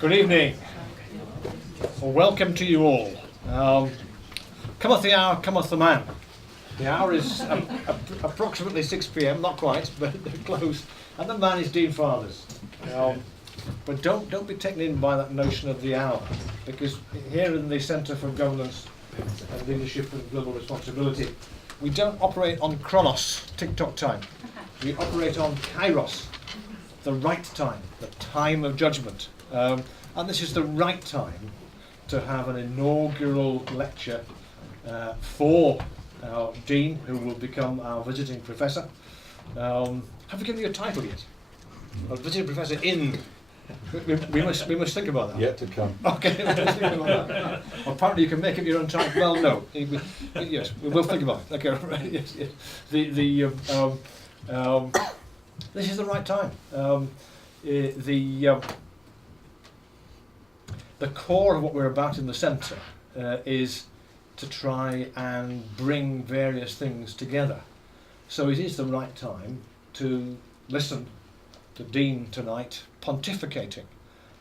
Good evening. Well, welcome to you all. Cometh the hour, cometh the man. The hour is approximately 6 p.m, not quite, but close. And the man is Dean Fathers. But don't be taken in by that notion of the hour, because here in the Centre for Governance and Leadership and Global Responsibility, we don't operate on chronos, tick-tock time. We operate on kairos, the right time, the time of judgment. And this is the right time to have an inaugural lecture for our Dean, who will become our visiting professor. Have we given you a title yet? A visiting professor in... We must think about that. Yet to come. Okay, let's think about that. Apparently you can make up your own title. Well, no. Yes, we will think about it. Okay, right. Yes, yes. This is the right time. The core of what we're about in the centre is to try and bring various things together. So it is the right time to listen to Dean tonight pontificating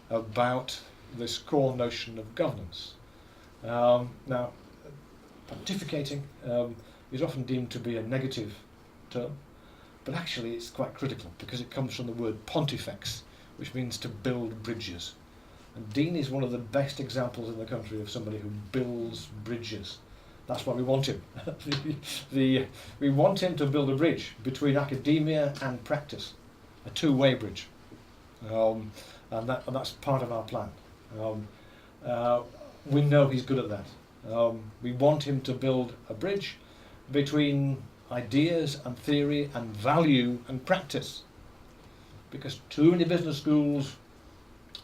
about this core notion of governance. Now, pontificating is often deemed to be a negative term, but actually it's quite critical because it comes from the word pontifex, which means to build bridges. And Dean is one of the best examples in the country of somebody who builds bridges. That's why we want him. We want him to build a bridge between academia and practice, a two-way bridge. And that's part of our plan. We know he's good at that. We want him to build a bridge between ideas and theory and value and practice. Because too many business schools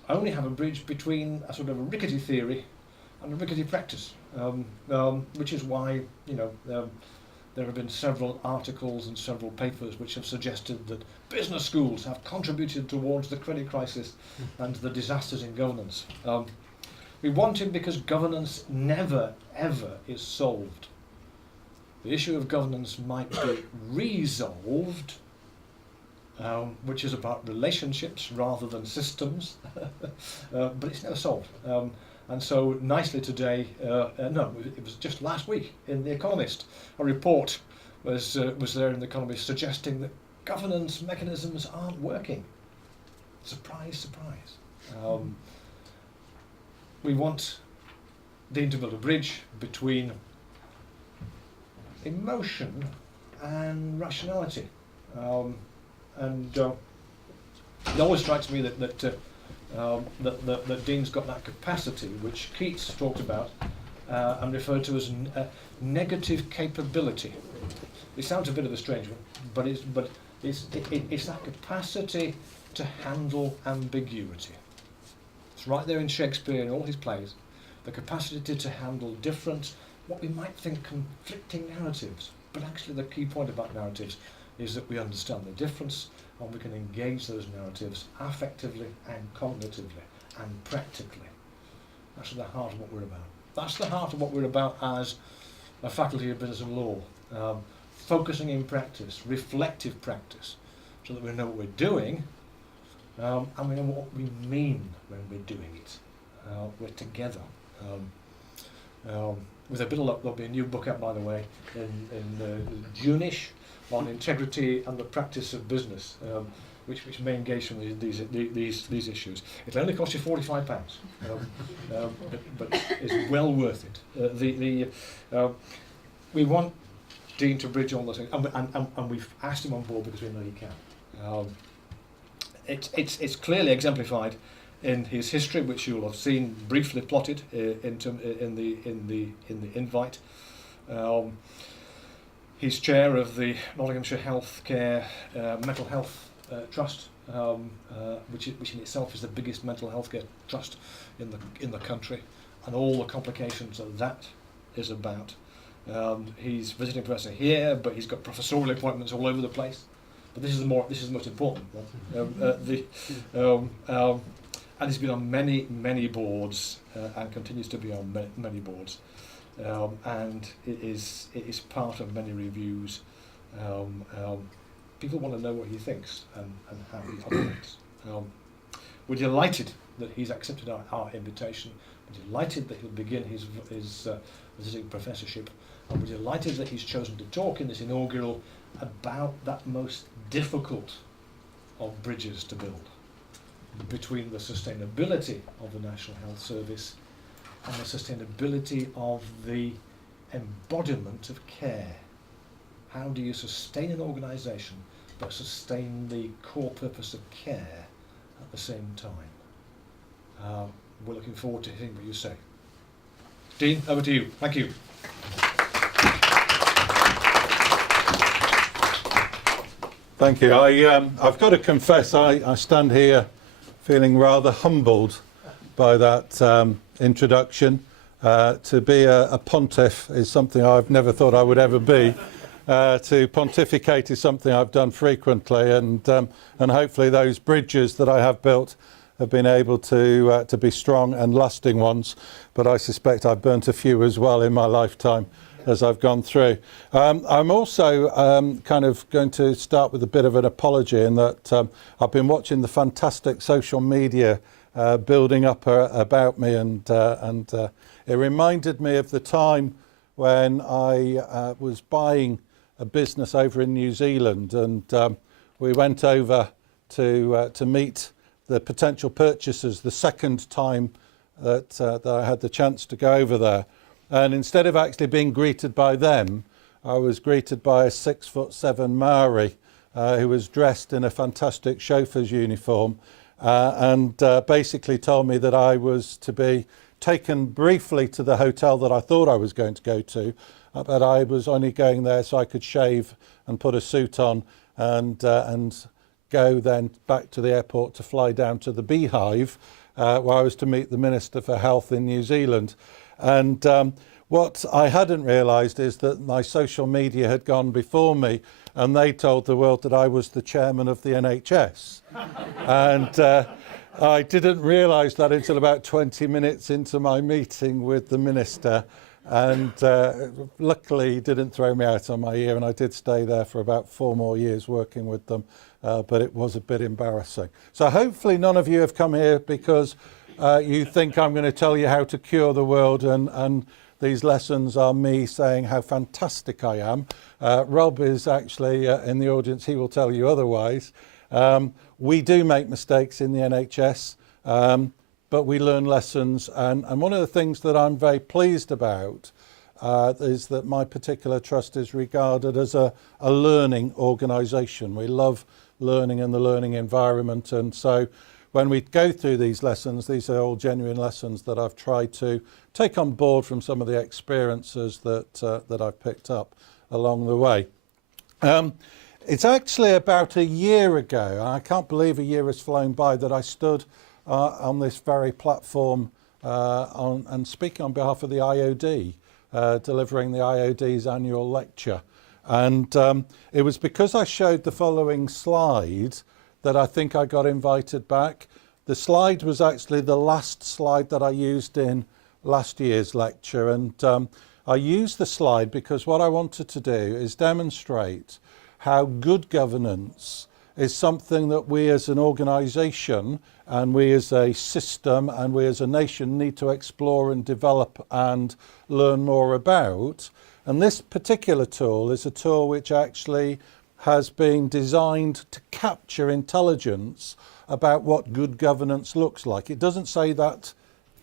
only have a bridge between a sort of a rickety theory and a rickety practice, which is why there have been several articles and several papers which have suggested that business schools have contributed towards the credit crisis and the disasters in governance. We want him because governance never, ever is solved. The issue of governance might be resolved, which is about relationships rather than systems, but it's never solved. And so nicely today, it was just last week in The Economist, a report was there in The Economist suggesting that governance mechanisms aren't working. Surprise, surprise. We want Dean to build a bridge between emotion and rationality. And it always strikes me that Dean's got that capacity, which Keats talked about and referred to as negative capability. It sounds a bit of a strange one, but it's that capacity to handle ambiguity. It's right there in Shakespeare in all his plays. The capacity to handle different, what we might think conflicting narratives, but actually the key point about narratives is that we understand the difference and we can engage those narratives affectively and cognitively and practically. That's at the heart of what we're about. That's the heart of what we're about as a Faculty of Business and Law. Focusing in practice, reflective practice, so that we know what we're doing and we know what we mean when we're doing it. We're together. With a bit of luck, there'll be a new book out, by the way, in June-ish, on integrity and the practice of business, which may engage from these issues. It'll only cost you £45, but it's well worth it. We want Dean to bridge all those things, and we've asked him on board because we know he can. It's clearly exemplified in his history, which you'll have seen briefly plotted in the invite. He's chair of the Nottinghamshire Healthcare Mental Health Trust, which in itself is the biggest mental health care trust in the country, and all the complications that is about. He's visiting professor here, but he's got professorial appointments all over the place. But this is the most important one. And he's been on many boards and continues to be on many boards. And it is part of many reviews. People want to know what he thinks and how he operates. We're delighted that he's accepted our invitation. We're delighted that he'll begin his visiting professorship, and we're delighted that he's chosen to talk in this inaugural about that most difficult of bridges to build between the sustainability of the National Health Service and the sustainability of the embodiment of care. How do you sustain an organisation but sustain the core purpose of care at the same time? We're looking forward to hearing what you say. Dean, over to you. Thank you. Thank you. I've got to confess, I stand here feeling rather humbled by that introduction. To be a pontiff is something I've never thought I would ever be. To pontificate is something I've done frequently, and hopefully those bridges that I have built have been able to be strong and lasting ones. But I suspect I've burnt a few as well in my lifetime as I've gone through. I'm also kind of going to start with a bit of an apology in that I've been watching the fantastic social media building up about me, and it reminded me of the time when I was buying a business over in New Zealand, and we went over to meet the potential purchasers the second time that I had the chance to go over there. And instead of actually being greeted by them, I was greeted by a 6'7" Maori who was dressed in a fantastic chauffeur's uniform and basically told me that I was to be taken briefly to the hotel that I thought I was going to go to, but I was only going there so I could shave and put a suit on and go then back to the airport to fly down to the Beehive where I was to meet the Minister for Health in New Zealand. And what I hadn't realised is that my social media had gone before me, and they told the world that I was the chairman of the NHS. And I didn't realise that until about 20 minutes into my meeting with the minister. And luckily he didn't throw me out on my ear, and I did stay there for about 4 more years working with them, but it was a bit embarrassing. So hopefully none of you have come here because you think I'm going to tell you how to cure the world, and these lessons are me saying how fantastic I am. Rob is actually in the audience. He will tell you otherwise. We do make mistakes in the NHS, but we learn lessons. And one of the things that I'm very pleased about is that my particular trust is regarded as a learning organisation. We love learning and the learning environment. And so when we go through these lessons, these are all genuine lessons that I've tried to take on board from some of the experiences that I've picked up along the way. It's actually about a year ago, and I can't believe a year has flown by, that I stood on this very platform and speaking on behalf of the IOD, delivering the IOD's annual lecture. And it was because I showed the following slide that I think I got invited back. The slide was actually the last slide that I used in last year's lecture, and I used the slide because what I wanted to do is demonstrate how good governance is something that we as an organisation and we as a system and we as a nation need to explore and develop and learn more about. And this particular tool is a tool which actually has been designed to capture intelligence about what good governance looks like. It doesn't say that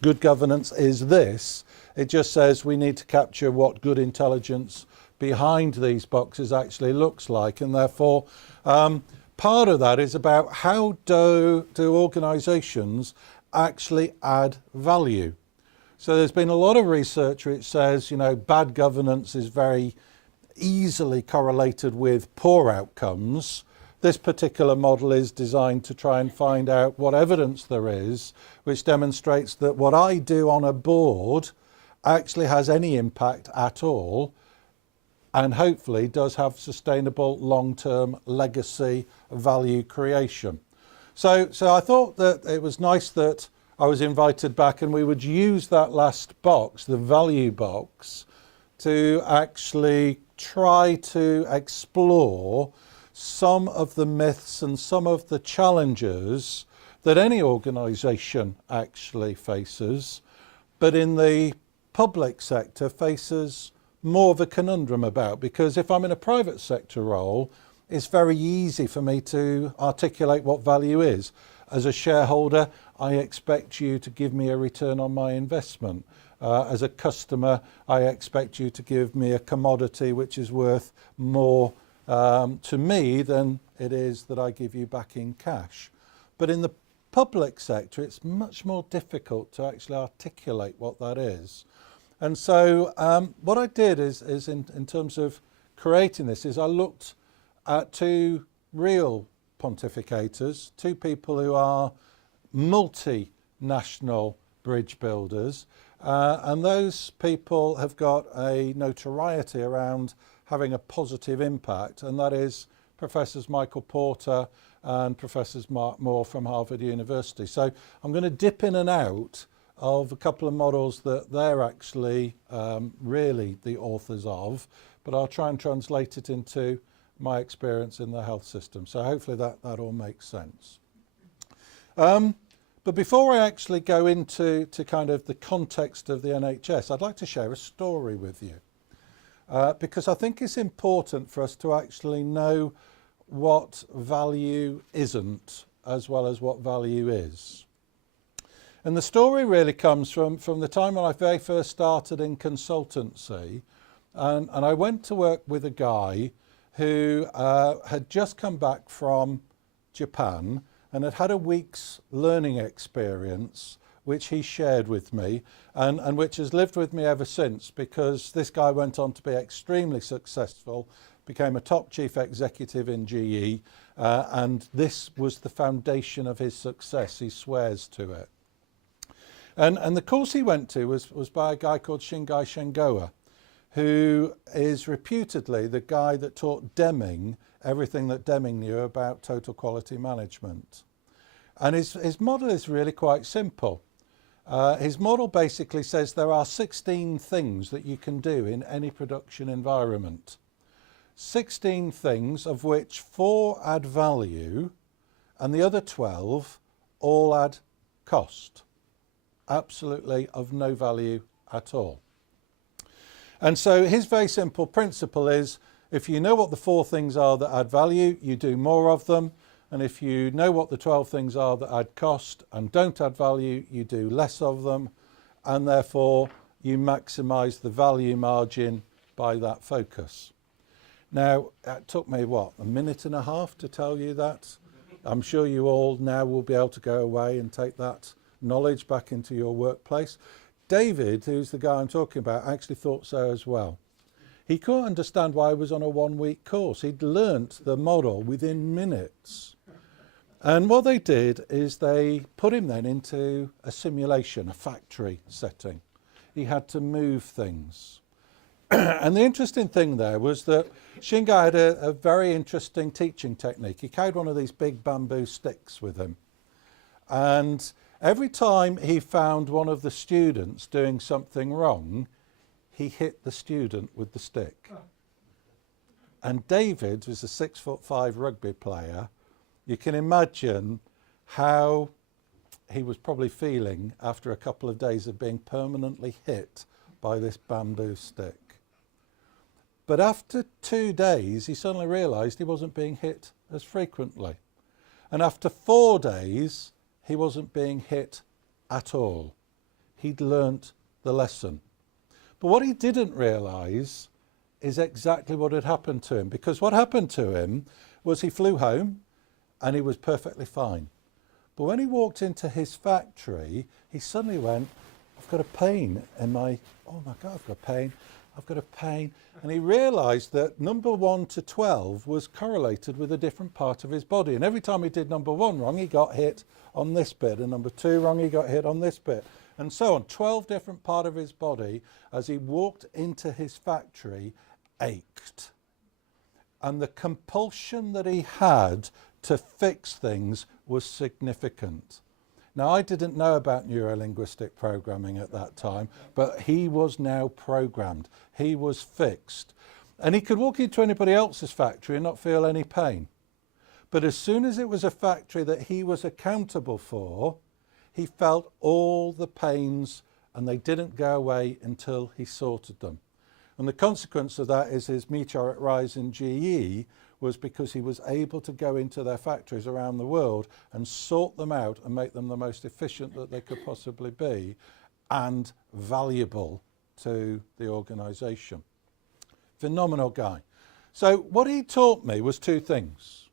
good governance is this. It just says we need to capture what good intelligence behind these boxes actually looks like. And therefore, part of that is about how do organisations actually add value. So there's been a lot of research which says, you know, bad governance is very easily correlated with poor outcomes. This particular model is designed to try and find out what evidence there is which demonstrates that what I do on a board actually has any impact at all, and hopefully does have sustainable long-term legacy value creation. So I thought that it was nice that I was invited back and we would use that last box, the value box, to actually try to explore some of the myths and some of the challenges that any organisation actually faces, but in the public sector faces more of a conundrum about, because if I'm in a private sector role, it's very easy for me to articulate what value is. As a shareholder, I expect you to give me a return on my investment. As a customer, I expect you to give me a commodity which is worth more to me than it is that I give you back in cash. But in the public sector, it's much more difficult to actually articulate what that is. And so what I did is in terms of creating this, is I looked at two real pontificators, two people who are multinational bridge builders, and those people have got a notoriety around having a positive impact, and that is Professors Michael Porter and Professors Mark Moore from Harvard University. So I'm going to dip in and out of a couple of models that they're actually really the authors of, but I'll try and translate it into my experience in the health system. So hopefully that all makes sense. But before I actually go into kind of the context of the NHS, I'd like to share a story with you, because I think it's important for us to actually know what value isn't as well as what value is. And the story really comes from the time when I very first started in consultancy, and I went to work with a guy who had just come back from Japan and had had a week's learning experience which he shared with me, and which has lived with me ever since, because this guy went on to be extremely successful, became a top chief executive in GE, and this was the foundation of his success. He swears to it. And the course he went to was by a guy called Chian Gatewood, who is reputedly the guy that taught Deming everything that Deming knew about total quality management. And his model is really quite simple. His model basically says there are 16 things that you can do in any production environment. 16 things, of which 4 add value and the other 12 all add cost. Absolutely of no value at all. And so his very simple principle is, if you know what the 4 things are that add value, you do more of them. And if you know what the 12 things are that add cost and don't add value, you do less of them. And therefore, you maximise the value margin by that focus. Now, it took me, a minute and a half to tell you that? I'm sure you all now will be able to go away and take that knowledge back into your workplace. David, who's the guy I'm talking about, actually thought so as well. He couldn't understand why he was on a 1-week course. He'd learnt the model within minutes. And what they did is they put him then into a simulation, a factory setting. He had to move things. And the interesting thing there was that Shingai had a very interesting teaching technique. He carried one of these big bamboo sticks with him. And every time he found one of the students doing something wrong, he hit the student with the stick. And David was a 6'5" rugby player. You can imagine how he was probably feeling after a couple of days of being permanently hit by this bamboo stick. But after 2 days, he suddenly realised he wasn't being hit as frequently. And after 4 days, he wasn't being hit at all. He'd learnt the lesson. But what he didn't realise is exactly what had happened to him, because what happened to him was he flew home and he was perfectly fine. But when he walked into his factory, he suddenly went, I've got a pain in my, oh my God, I've got pain. I've got a pain. And he realised that number 1 to 12 was correlated with a different part of his body. And every time he did number 1 wrong, he got hit on this bit. And number 2 wrong, he got hit on this bit. And so on. 12 different parts of his body, as he walked into his factory, ached. And the compulsion that he had to fix things was significant. Now, I didn't know about neuro-linguistic programming at that time, but he was now programmed. He was fixed. And he could walk into anybody else's factory and not feel any pain. But as soon as it was a factory that he was accountable for, he felt all the pains, and they didn't go away until he sorted them. And the consequence of that is his meteoric rise in GE was because he was able to go into their factories around the world and sort them out and make them the most efficient that they could possibly be and valuable to the organisation. Phenomenal guy. So what he taught me was two things.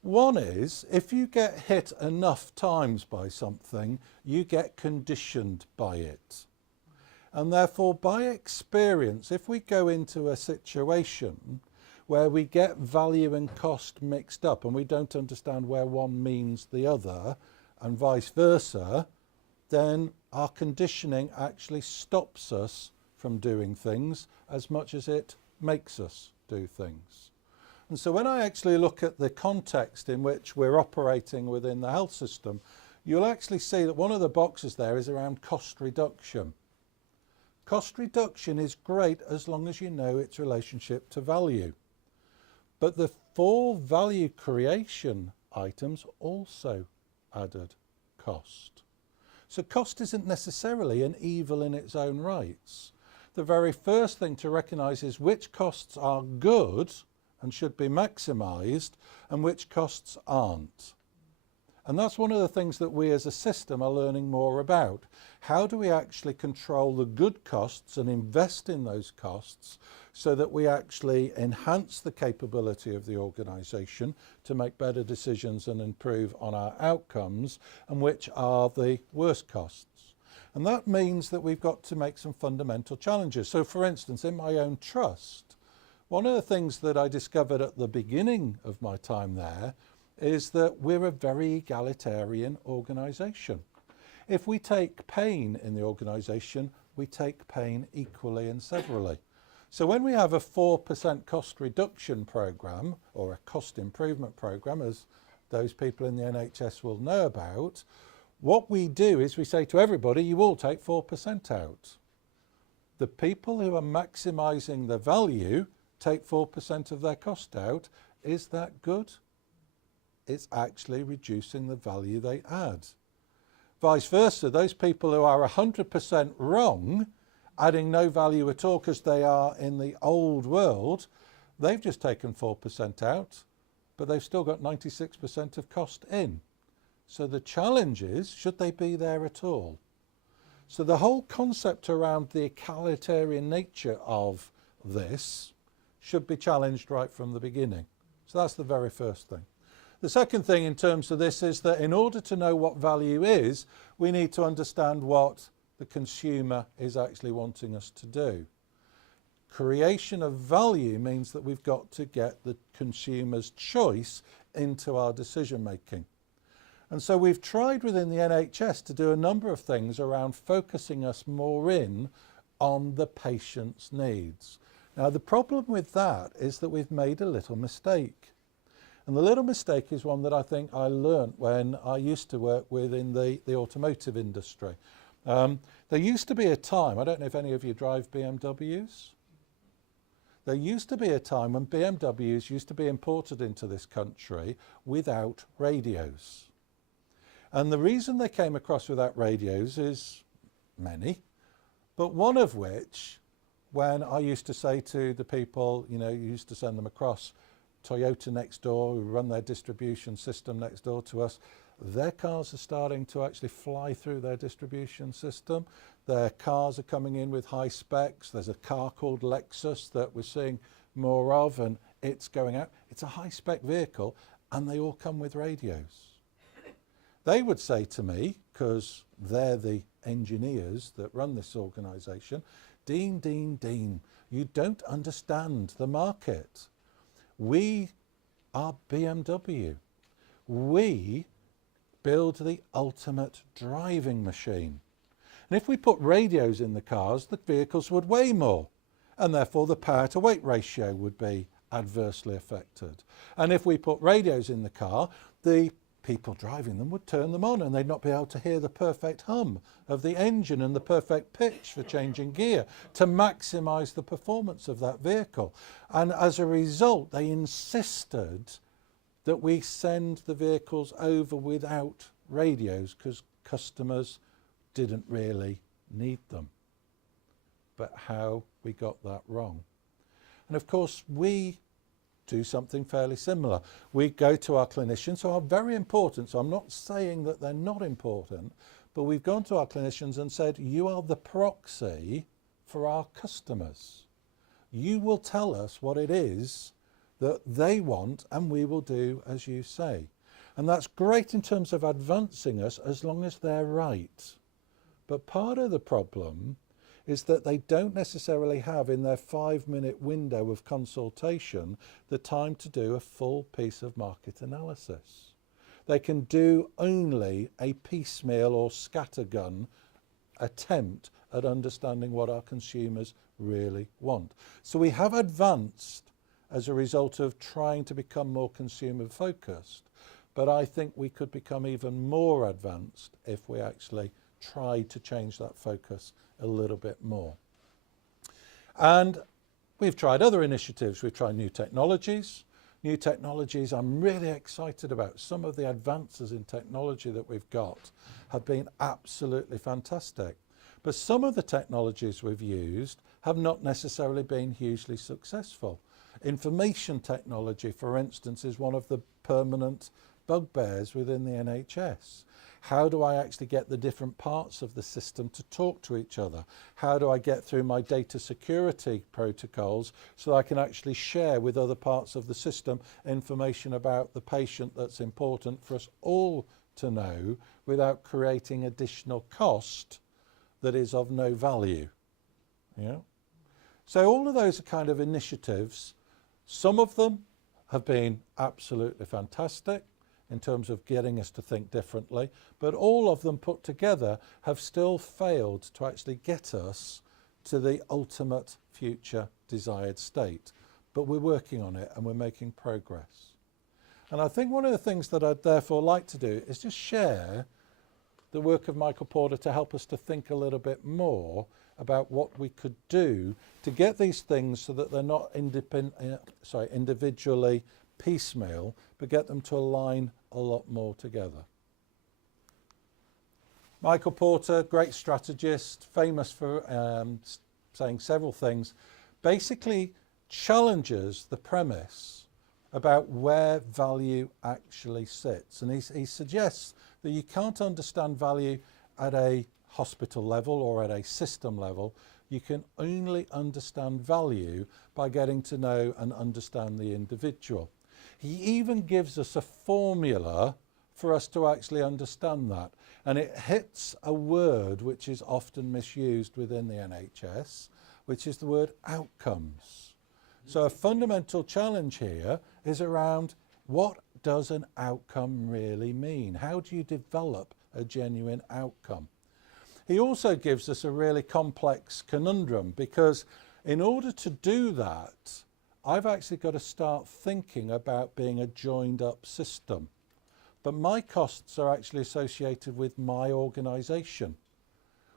One is, if you get hit enough times by something, you get conditioned by it. And therefore, by experience, if we go into a situation where we get value and cost mixed up and we don't understand where one means the other and vice versa, then our conditioning actually stops us from doing things as much as it makes us do things. And so when I actually look at the context in which we're operating within the health system, you'll actually see that one of the boxes there is around cost reduction. Cost reduction is great as long as you know its relationship to value. But the 4 value creation items also added cost. So cost isn't necessarily an evil in its own rights. The very first thing to recognise is which costs are good and should be maximised and which costs aren't. And that's one of the things that we as a system are learning more about. How do we actually control the good costs and invest in those costs so that we actually enhance the capability of the organisation to make better decisions and improve on our outcomes, and which are the worst costs? And that means that we've got to make some fundamental challenges. So for instance, in my own trust, one of the things that I discovered at the beginning of my time there is that we're a very egalitarian organisation. If we take pain in the organisation, we take pain equally and severally. So when we have a 4% cost reduction programme, or a cost improvement programme, as those people in the NHS will know about, what we do is we say to everybody, you all take 4% out. The people who are maximising the value take 4% of their cost out. Is that good? It's actually reducing the value they add. Vice versa, those people who are 100% wrong, adding no value at all because they are in the old world, they've just taken 4% out, but they've still got 96% of cost in. So the challenge is, should they be there at all? So the whole concept around the egalitarian nature of this should be challenged right from the beginning. So that's the very first thing. The second thing in terms of this is that in order to know what value is, we need to understand what the consumer is actually wanting us to do. Creation of value means that we've got to get the consumer's choice into our decision making. And so we've tried within the NHS to do a number of things around focusing us more in on the patient's needs. Now the problem with that is that we've made a little mistake. And the little mistake is one that I think I learnt when I used to work within the automotive industry. There used to be a time, I don't know if any of you drive BMWs. There used to be a time when BMWs used to be imported into this country without radios. And the reason they came across without radios is many, but one of which, when I used to say to the people, you used to send them across, Toyota next door, who run their distribution system next door to us, their cars are starting to actually fly through their distribution system. Their cars are coming in with high specs. There's a car called Lexus that we're seeing more of, and it's going out. It's a high spec vehicle, and they all come with radios. They would say to me, because they're the engineers that run this organisation, Dean, you don't understand the market. We are BMW. We build the ultimate driving machine. And if we put radios in the cars, the vehicles would weigh more, and therefore the power to weight ratio would be adversely affected. And if we put radios in the car, the people driving them would turn them on and they'd not be able to hear the perfect hum of the engine and the perfect pitch for changing gear to maximise the performance of that vehicle. And as a result, they insisted that we send the vehicles over without radios because customers didn't really need them. But how we got that wrong. And of course, we do something fairly similar. We go to our clinicians, who are very important, so I'm not saying that they're not important, but we've gone to our clinicians and said, you are the proxy for our customers. You will tell us what it is that they want, and we will do as you say. And that's great in terms of advancing us as long as they're right. But part of the problem is that they don't necessarily have in their 5-minute window of consultation the time to do a full piece of market analysis. They can do only a piecemeal or scattergun attempt at understanding what our consumers really want. So we have advanced as a result of trying to become more consumer focused, but I think we could become even more advanced if we actually try to change that focus a little bit more. And we've tried other initiatives. We've tried new technologies. New technologies I'm really excited about. Some of the advances in technology that we've got have been absolutely fantastic. But some of the technologies we've used have not necessarily been hugely successful. Information technology, for instance, is one of the permanent bugbears within the NHS. How do I actually get the different parts of the system to talk to each other? How do I get through my data security protocols so I can actually share with other parts of the system information about the patient that's important for us all to know without creating additional cost that is of no value? Yeah. So all of those are kind of initiatives. Some of them have been absolutely fantastic in terms of getting us to think differently, but all of them put together have still failed to actually get us to the ultimate future desired state. But we're working on it and we're making progress. And I think one of the things that I'd therefore like to do is just share the work of Michael Porter to help us to think a little bit more about what we could do to get these things so that they're not individually piecemeal, but get them to align a lot more together. Michael Porter, great strategist, famous for saying several things, basically challenges the premise about where value actually sits. And he suggests that you can't understand value at a hospital level or at a system level. You can only understand value by getting to know and understand the individual. He even gives us a formula for us to actually understand that. And it hits a word which is often misused within the NHS, which is the word outcomes. So a fundamental challenge here is around what does an outcome really mean? How do you develop a genuine outcome? He also gives us a really complex conundrum, because in order to do that, I've actually got to start thinking about being a joined up system. But my costs are actually associated with my organisation.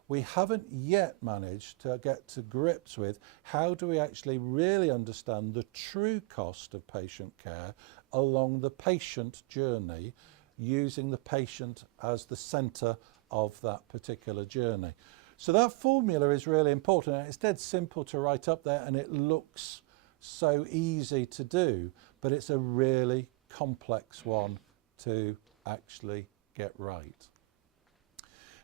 We haven't yet managed to get to grips with how do we actually really understand the true cost of patient care along the patient journey, using the patient as the centre of that particular journey. So that formula is really important. It's dead simple to write up there, and it looks so easy to do, but it's a really complex one to actually get right.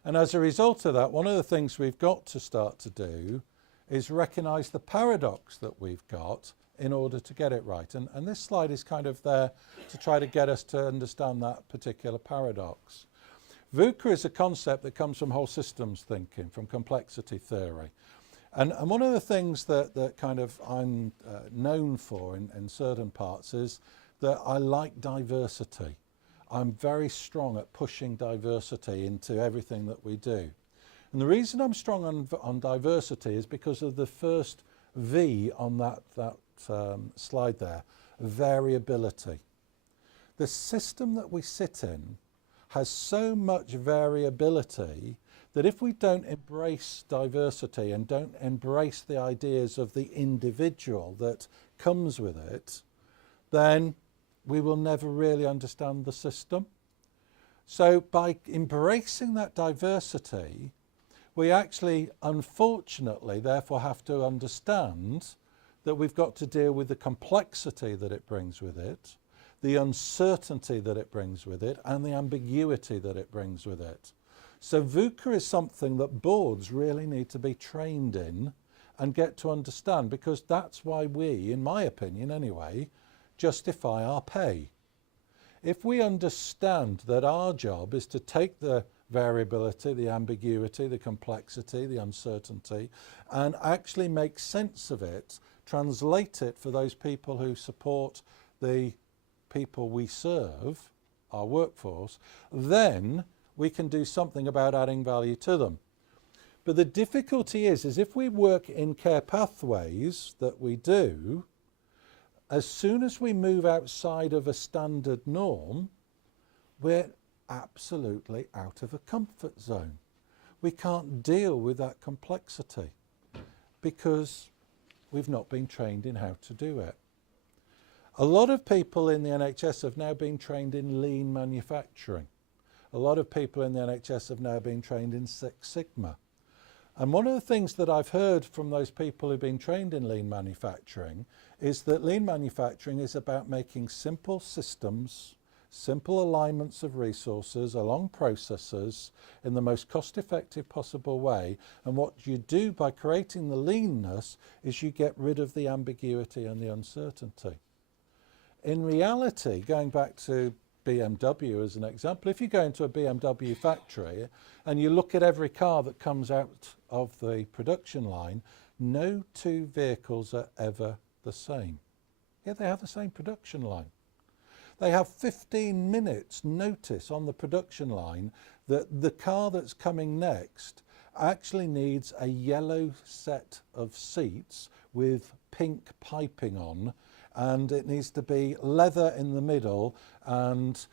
And as a result of that, one of the things we've got to start to do is recognise the paradox that we've got in order to get it right. And this slide is kind of there to try to get us to understand that particular paradox. VUCA is a concept that comes from whole systems thinking, from complexity theory. And one of the things that kind of I'm known for in certain parts is that I like diversity. I'm very strong at pushing diversity into everything that we do. And the reason I'm strong on diversity is because of the first V on that slide there, variability. The system that we sit in has so much variability that if we don't embrace diversity and don't embrace the ideas of the individual that comes with it, then we will never really understand the system. So by embracing that diversity, we actually, unfortunately, therefore have to understand that we've got to deal with the complexity that it brings with it, the uncertainty that it brings with it, and the ambiguity that it brings with it. So VUCA is something that boards really need to be trained in and get to understand, because that's why we, in my opinion anyway, justify our pay. If we understand that our job is to take the variability, the ambiguity, the complexity, the uncertainty, and actually make sense of it, translate it for those people who support the people we serve, our workforce, then we can do something about adding value to them. But the difficulty is if we work in care pathways that we do, as soon as we move outside of a standard norm, we're absolutely out of a comfort zone. We can't deal with that complexity because we've not been trained in how to do it. A lot of people in the NHS have now been trained in lean manufacturing. A lot of people in the NHS have now been trained in Six Sigma. And one of the things that I've heard from those people who've been trained in lean manufacturing is that lean manufacturing is about making simple systems, simple alignments of resources along processes in the most cost-effective possible way. And what you do by creating the leanness is you get rid of the ambiguity and the uncertainty. In reality, going back to BMW as an example, if you go into a BMW factory and you look at every car that comes out of the production line, no two vehicles are ever the same. Yet they have the same production line. They have 15 minutes notice on the production line that the car that's coming next actually needs a yellow set of seats with pink piping on, and it needs to be leather in the middle and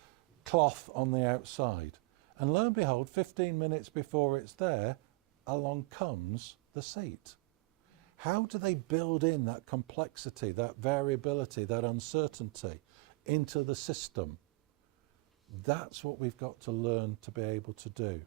cloth on the outside. And lo and behold, 15 minutes before it's there, along comes the seat. How do they build in that complexity, that variability, that uncertainty into the system? That's what we've got to learn to be able to do.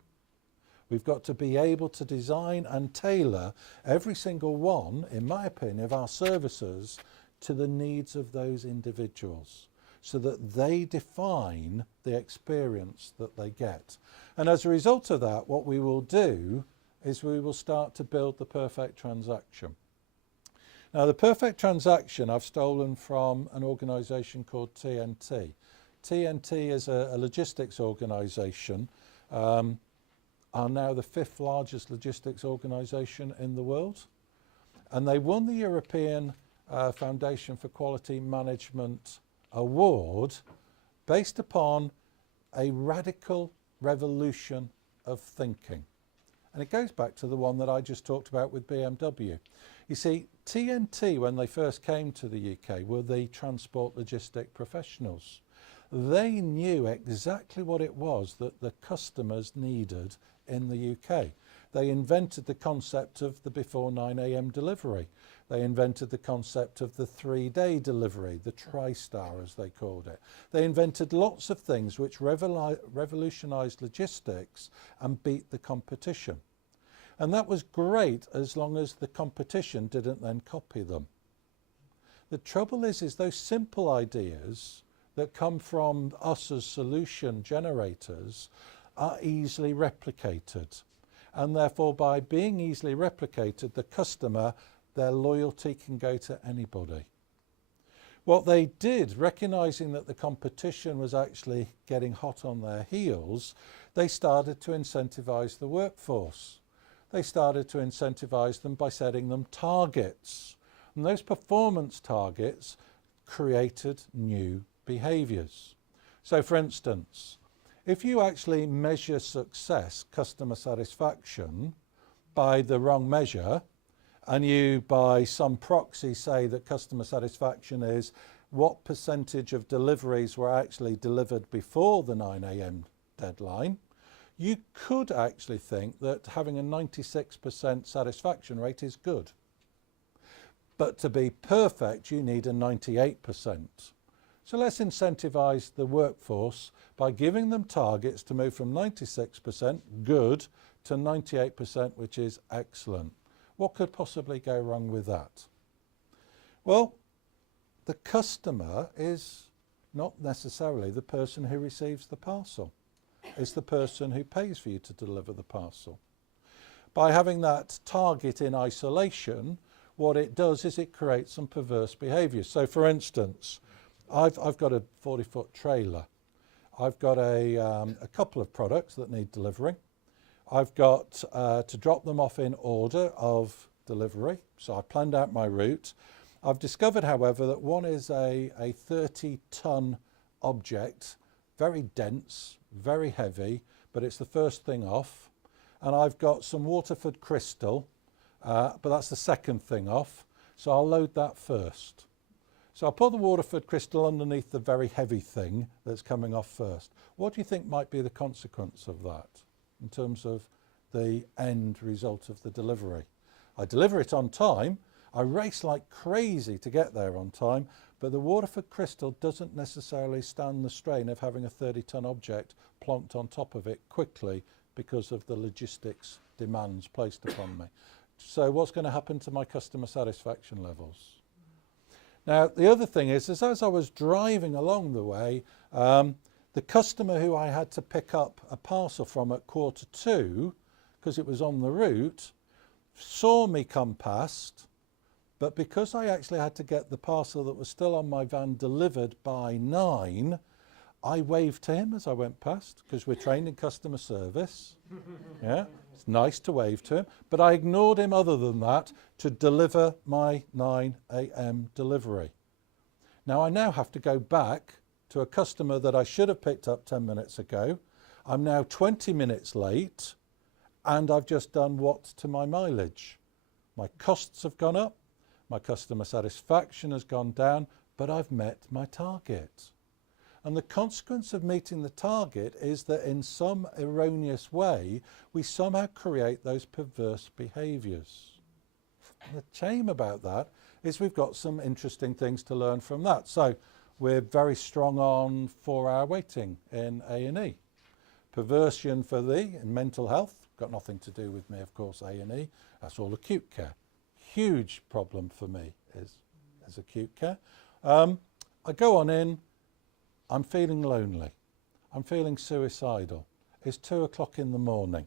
We've got to be able to design and tailor every single one, in my opinion, of our services to the needs of those individuals so that they define the experience that they get. And as a result of that, what we will do is we will start to build the perfect transaction. Now, the perfect transaction I've stolen from an organisation called TNT. TNT is a logistics organisation, are now the 5th largest logistics organisation in the world. And they won the European Foundation for Quality Management Award based upon a radical revolution of thinking. And it goes back to the one that I just talked about with BMW. You see, TNT, when they first came to the UK, were the transport logistic professionals. They knew exactly what it was that the customers needed in the UK. They invented the concept of the before 9 a.m. delivery. They invented the concept of the 3-day delivery, the TriStar as they called it. They invented lots of things which revolutionised logistics and beat the competition. And that was great as long as the competition didn't then copy them. The trouble is those simple ideas that come from us as solution generators are easily replicated. And therefore, by being easily replicated, the customer, their loyalty can go to anybody. What they did, recognising that the competition was actually getting hot on their heels, they started to incentivise the workforce. They started to incentivise them by setting them targets. And those performance targets created new behaviours. So for instance, if you actually measure success, customer satisfaction, by the wrong measure, and you by some proxy say that customer satisfaction is what percentage of deliveries were actually delivered before the 9 a.m. deadline, you could actually think that having a 96% satisfaction rate is good. But to be perfect, you need a 98%. So let's incentivise the workforce by giving them targets to move from 96% good to 98%, which is excellent. What could possibly go wrong with that? Well, the customer is not necessarily the person who receives the parcel. It's the person who pays for you to deliver the parcel. By having that target in isolation, what it does is it creates some perverse behaviours. So for instance, I've got a 40-foot trailer. I've got a couple of products that need delivering. I've got to drop them off in order of delivery. So I planned out my route. I've discovered, however, that one is a 30-ton object, very dense, very heavy, but it's the first thing off. And I've got some Waterford crystal, but that's the second thing off. So I'll load that first. So I'll put the Waterford crystal underneath the very heavy thing that's coming off first. What do you think might be the consequence of that in terms of the end result of the delivery? I deliver it on time. I race like crazy to get there on time, but the Waterford crystal doesn't necessarily stand the strain of having a 30-ton object plonked on top of it quickly because of the logistics demands placed upon me. So what's going to happen to my customer satisfaction levels? Now, the other thing is as I was driving along the way, the customer who I had to pick up a parcel from at 1:45, because it was on the route, saw me come past, but because I actually had to get the parcel that was still on my van delivered by 9, I waved to him as I went past, because we're trained in customer service. Yeah, it's nice to wave to him, but I ignored him other than that to deliver my 9 a.m. delivery. Now I have to go back to a customer that I should have picked up 10 minutes ago. I'm now 20 minutes late, and I've just done what to my mileage? My costs have gone up, my customer satisfaction has gone down, but I've met my target. And the consequence of meeting the target is that in some erroneous way, we somehow create those perverse behaviours. The shame about that is we've got some interesting things to learn from that. So we're very strong on 4-hour waiting in A&E. Perversion for in mental health, got nothing to do with me, of course, A&E. That's all acute care. Huge problem for me is acute care. I go on in. I'm feeling lonely. I'm feeling suicidal. It's 2:00 in the morning.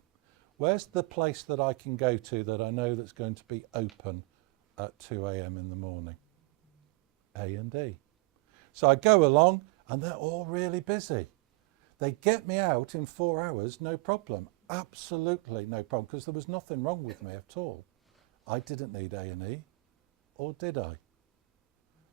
Where's the place that I can go to that I know that's going to be open at 2 a.m. in the morning? A&E. So I go along and they're all really busy. They get me out in 4 hours, no problem. Absolutely no problem, because there was nothing wrong with me at all. I didn't need A&E, or did I?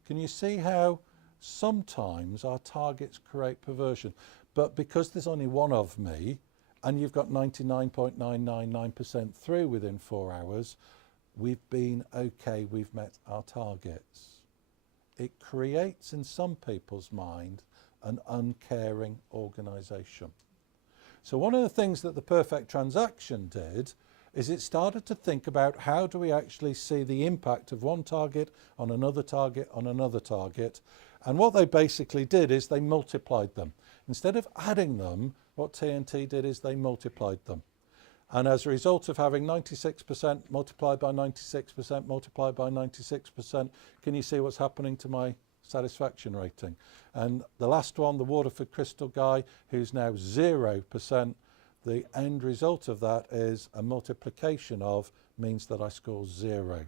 Can you see how sometimes our targets create perversion? But because there's only one of me, and you've got 99.999% through within 4 hours, we've been okay, we've met our targets. It creates in some people's mind an uncaring organisation. So one of the things that the perfect transaction did is it started to think about how do we actually see the impact of one target on another target on another target. And what they basically did is they multiplied them. Instead of adding them, what TNT did is they multiplied them. And as a result of having 96% multiplied by 96% multiplied by 96%, can you see what's happening to my satisfaction rating? And the last one, the Waterford crystal guy, who's now 0%, the end result of that is a multiplication of means that I score 0.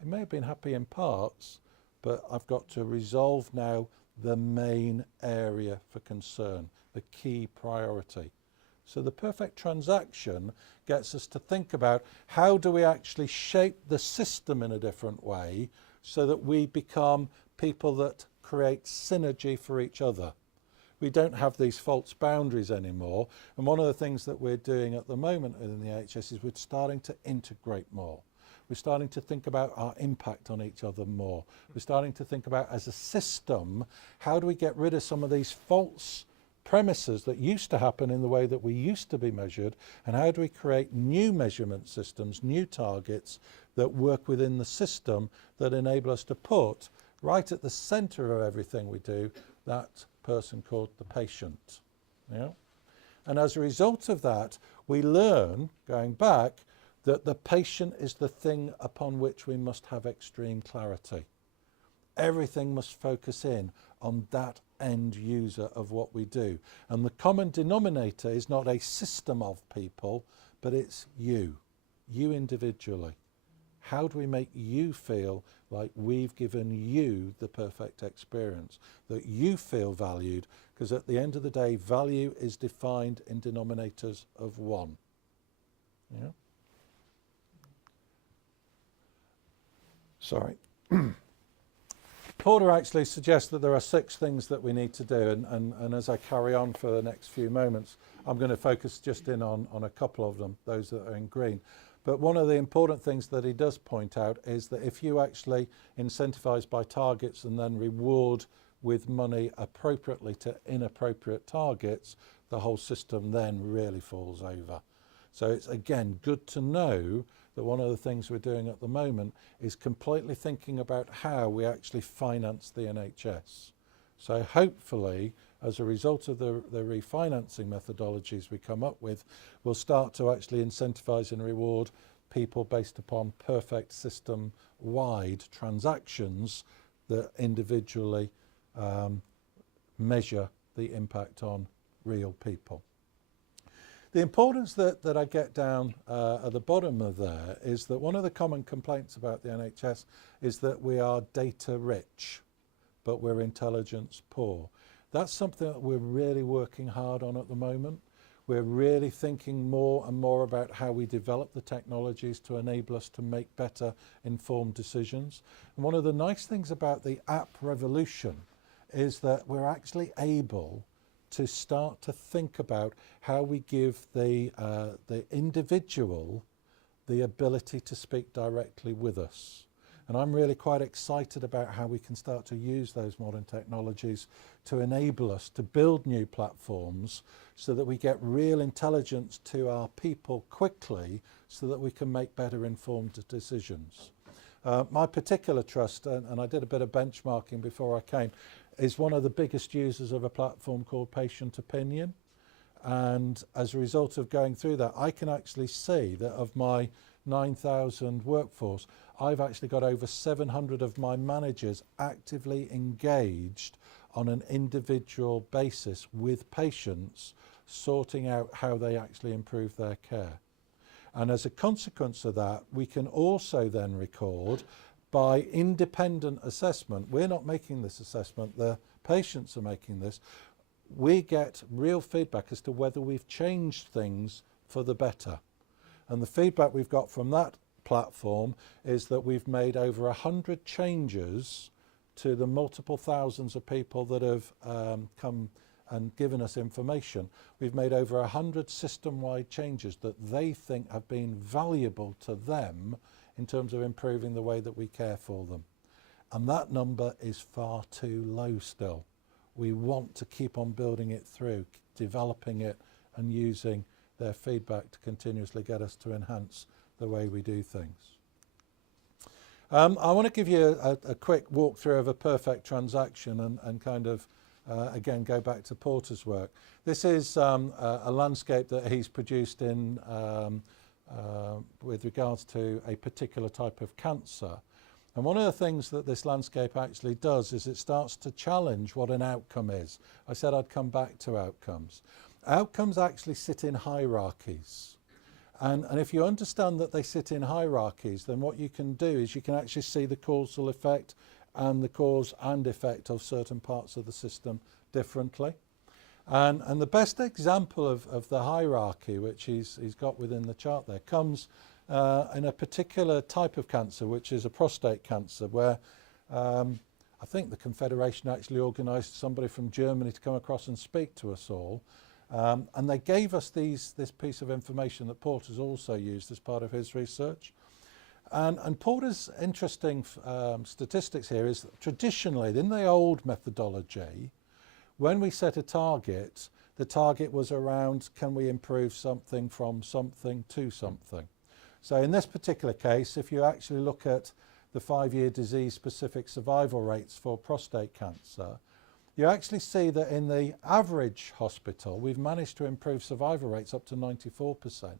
It may have been happy in parts, but I've got to resolve now the main area for concern, the key priority. So the perfect transaction gets us to think about how do we actually shape the system in a different way so that we become people that create synergy for each other. We don't have these false boundaries anymore. And one of the things that we're doing at the moment in the NHS is we're starting to integrate more. We're starting to think about our impact on each other more. We're starting to think about, as a system, how do we get rid of some of these false premises that used to happen in the way that we used to be measured, and how do we create new measurement systems, new targets that work within the system that enable us to put right at the centre of everything we do that person called the patient. Yeah? And as a result of that, we learn, going back, that the patient is the thing upon which we must have extreme clarity. Everything must focus in on that end user of what we do. And the common denominator is not a system of people, but it's you individually. How do we make you feel like we've given you the perfect experience, that you feel valued? Because at the end of the day, value is defined in denominators of one. Yeah? Sorry. Porter actually suggests that there are 6 things that we need to do, and as I carry on for the next few moments, I'm going to focus just in on a couple of them, those that are in green. But one of the important things that he does point out is that if you actually incentivise by targets and then reward with money appropriately to inappropriate targets, the whole system then really falls over. So it's, again, good to know that one of the things we're doing at the moment is completely thinking about how we actually finance the NHS. So hopefully, as a result of the refinancing methodologies we come up with, we'll start to actually incentivise and reward people based upon perfect system-wide transactions that individually measure the impact on real people. The importance that I get down at the bottom of there is that one of the common complaints about the NHS is that we are data rich, but we're intelligence poor. That's something that we're really working hard on at the moment. We're really thinking more and more about how we develop the technologies to enable us to make better informed decisions. And one of the nice things about the app revolution is that we're actually able to start to think about how we give the individual the ability to speak directly with us. And I'm really quite excited about how we can start to use those modern technologies to enable us to build new platforms so that we get real intelligence to our people quickly so that we can make better informed decisions. My particular trust, and I did a bit of benchmarking before I came, is one of the biggest users of a platform called Patient Opinion. And as a result of going through that, I can actually see that of my 9,000 workforce, I've actually got over 700 of my managers actively engaged on an individual basis with patients, sorting out how they actually improve their care. And as a consequence of that, we can also then record by independent assessment. We're not making this assessment, the patients are making this. We get real feedback as to whether we've changed things for the better. And the feedback we've got from that platform is that we've made over 100 changes to the multiple thousands of people that have come and given us information. We've made over 100 system-wide changes that they think have been valuable to them in terms of improving the way that we care for them. And that number is far too low still. We want to keep on building it through, developing it and using their feedback to continuously get us to enhance the way we do things. I want to give you a quick walkthrough of a perfect transaction and kind of again go back to Porter's work. This is a landscape that he's produced in with regards to a particular type of cancer. And one of the things that this landscape actually does is it starts to challenge what an outcome is. I said I'd come back to outcomes. Outcomes actually sit in hierarchies. And if you understand that they sit in hierarchies, then what you can do is you can actually see the causal effect and the cause and effect of certain parts of the system differently. And the best example of the hierarchy, which he's got within the chart there, comes in a particular type of cancer, which is a prostate cancer, where I think the Confederation actually organised somebody from Germany to come across and speak to us all. And they gave us this piece of information that Porter's also used as part of his research. And Porter's interesting statistics here is that traditionally, in the old methodology, when we set a target, the target was around, can we improve something from something to something? So in this particular case, if you actually look at the 5-year disease-specific survival rates for prostate cancer, you actually see that in the average hospital, we've managed to improve survival rates up to 94%.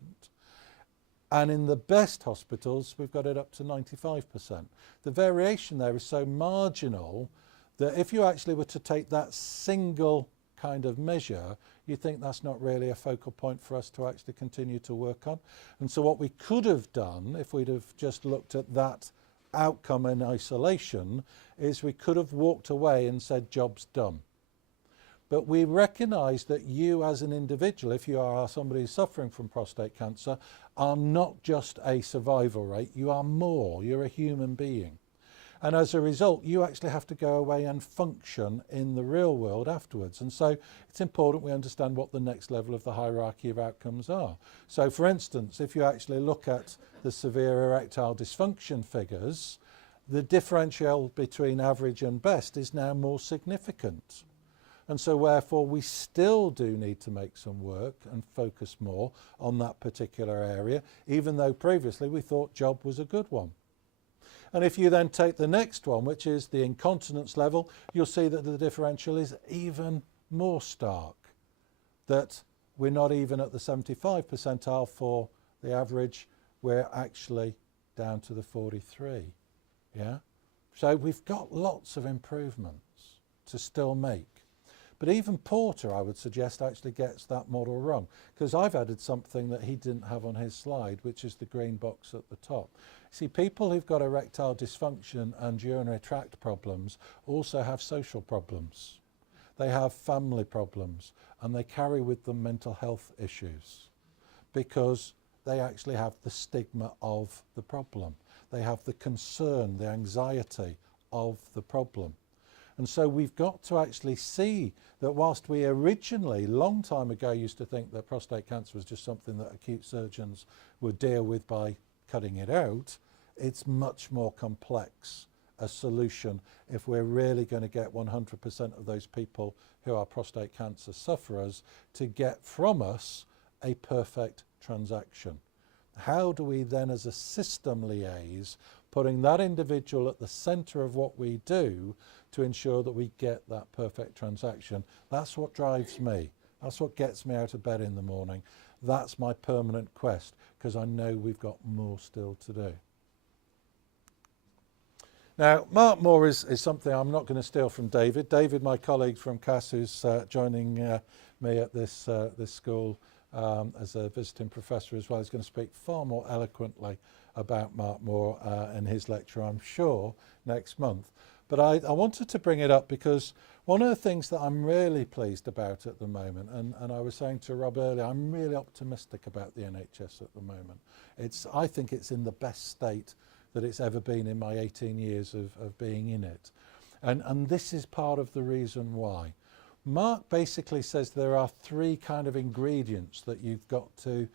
And in the best hospitals, we've got it up to 95%. The variation there is so marginal that if you actually were to take that single kind of measure, you think that's not really a focal point for us to actually continue to work on. And so what we could have done, if we'd have just looked at that outcome in isolation, is we could have walked away and said, job's done. But we recognise that you as an individual, if you are somebody who's suffering from prostate cancer, are not just a survival rate, you are more, you're a human being. And as a result, you actually have to go away and function in the real world afterwards. And so it's important we understand what the next level of the hierarchy of outcomes are. So for instance, if you actually look at the severe erectile dysfunction figures, the differential between average and best is now more significant. And so therefore we still do need to make some work and focus more on that particular area, even though previously we thought job was a good one. And if you then take the next one, which is the incontinence level, you'll see that the differential is even more stark, that we're not even at the 75 percentile for the average, we're actually down to the 43. Yeah? So we've got lots of improvements to still make. But even Porter, I would suggest, actually gets that model wrong, because I've added something that he didn't have on his slide, which is the green box at the top. See, people who've got erectile dysfunction and urinary tract problems also have social problems. They have family problems, and they carry with them mental health issues, because they actually have the stigma of the problem. They have the concern, the anxiety of the problem. And so we've got to actually see that whilst we originally, long time ago, used to think that prostate cancer was just something that acute surgeons would deal with by cutting it out, it's much more complex a solution if we're really going to get 100% of those people who are prostate cancer sufferers to get from us a perfect transaction. How do we then as a system liaise, putting that individual at the centre of what we do to ensure that we get that perfect transaction? That's what drives me. That's what gets me out of bed in the morning. That's my permanent quest, because I know we've got more still to do. Now, Mark Moore is something I'm not going to steal from David. David, my colleague from CAS, who's joining me at this school as a visiting professor as well, is going to speak far more eloquently about Mark Moore in his lecture, I'm sure, next month. But I wanted to bring it up because one of the things that I'm really pleased about at the moment, and I was saying to Rob earlier, I'm really optimistic about the NHS at the moment. I think it's in the best state that it's ever been in my 18 years of being in it. And this is part of the reason why. Mark basically says there are three kind of ingredients that you've got to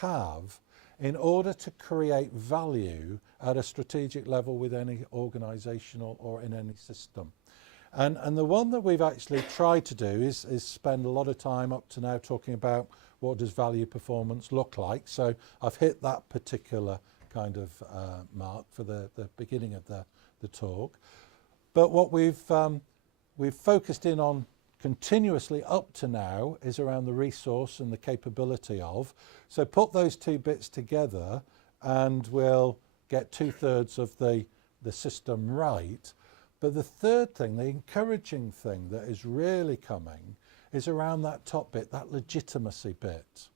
have in order to create value at a strategic level with any organisational or in any system. And the one that we've actually tried to do is spend a lot of time up to now talking about what does value performance look like. So I've hit that particular kind of mark for the beginning of the talk. But what we've focused in on continuously up to now is around the resource and the capability of. So put those two bits together and we'll get 2/3 of the system right. But the third thing, the encouraging thing that is really coming is around that top bit, that legitimacy bit.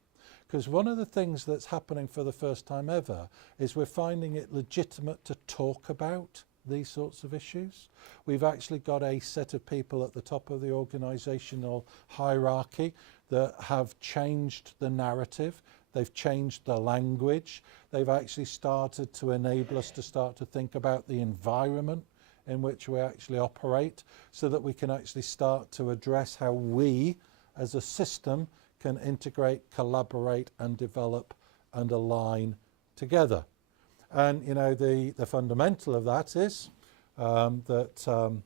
Because one of the things that's happening for the first time ever is we're finding it legitimate to talk about these sorts of issues. We've actually got a set of people at the top of the organisational hierarchy that have changed the narrative, they've changed the language, they've actually started to enable us to start to think about the environment in which we actually operate, so that we can actually start to address how we as a system can integrate, collaborate and develop and align together. And you know, the fundamental of that is that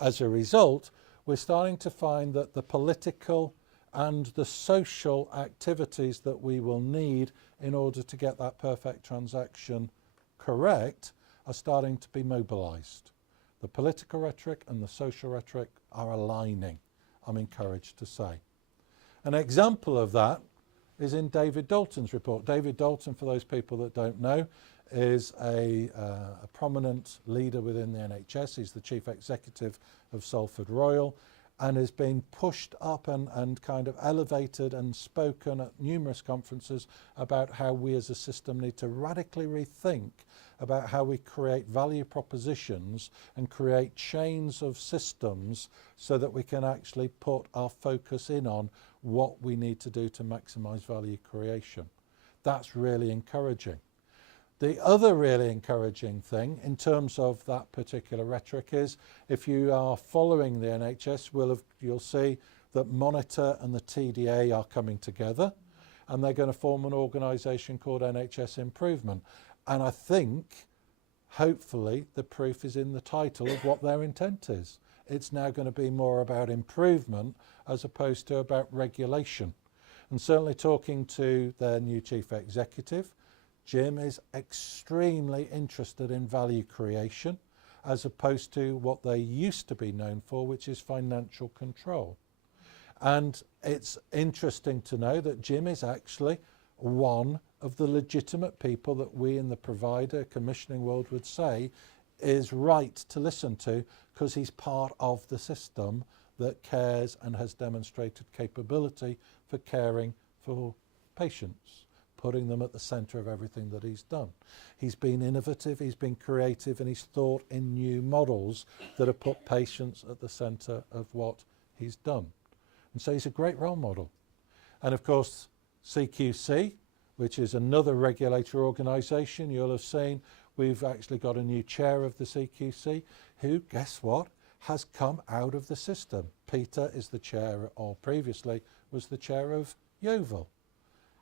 as a result, we're starting to find that the political and the social activities that we will need in order to get that perfect transaction correct are starting to be mobilised. The political rhetoric and the social rhetoric are aligning, I'm encouraged to say. An example of that is in David Dalton's report. David Dalton, for those people that don't know, is a prominent leader within the NHS. He's the chief executive of Salford Royal and has been pushed up and kind of elevated and spoken at numerous conferences about how we as a system need to radically rethink about how we create value propositions and create chains of systems so that we can actually put our focus in on what we need to do to maximise value creation. That's really encouraging. The other really encouraging thing in terms of that particular rhetoric is if you are following the NHS, you'll see that Monitor and the TDA are coming together and they're going to form an organisation called NHS Improvement. And I think, hopefully, the proof is in the title of what their intent is. It's now going to be more about improvement as opposed to about regulation. And certainly talking to their new chief executive, Jim is extremely interested in value creation as opposed to what they used to be known for, which is financial control. And it's interesting to know that Jim is actually one of the legitimate people that we in the provider commissioning world would say is right to listen to because he's part of the system that cares and has demonstrated capability for caring for patients, putting them at the centre of everything that he's done. He's been innovative, he's been creative, and he's thought in new models that have put patients at the centre of what he's done. And so he's a great role model. And of course, CQC, which is another regulatory organisation, you'll have seen we've actually got a new chair of the CQC who, guess what, has come out of the system. Peter is the chair, or previously was the chair of Yeovil.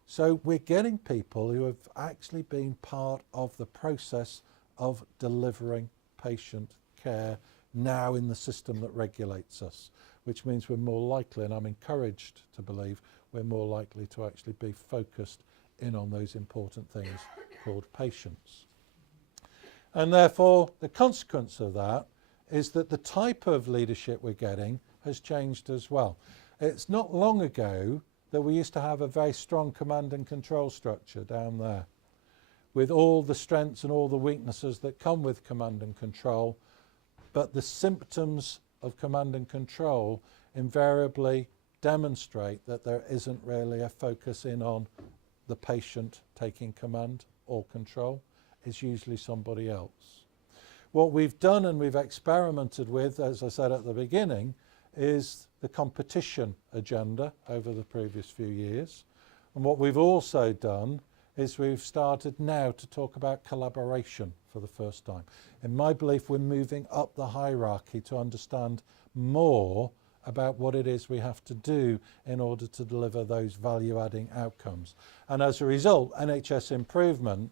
So we're getting people who have actually been part of the process of delivering patient care now in the system that regulates us, which means we're more likely, and I'm encouraged to believe, we're more likely to actually be focused in on those important things called patients. And therefore, the consequence of that is that the type of leadership we're getting has changed as well. It's not long ago that we used to have a very strong command and control structure down there, with all the strengths and all the weaknesses that come with command and control, but the symptoms of command and control invariably demonstrate that there isn't really a focus in on the patient taking command or control. It's usually somebody else. What we've done and we've experimented with, as I said at the beginning, is the competition agenda over the previous few years. And what we've also done is we've started now to talk about collaboration for the first time. In my belief, we're moving up the hierarchy to understand more about what it is we have to do in order to deliver those value-adding outcomes. And as a result, NHS Improvement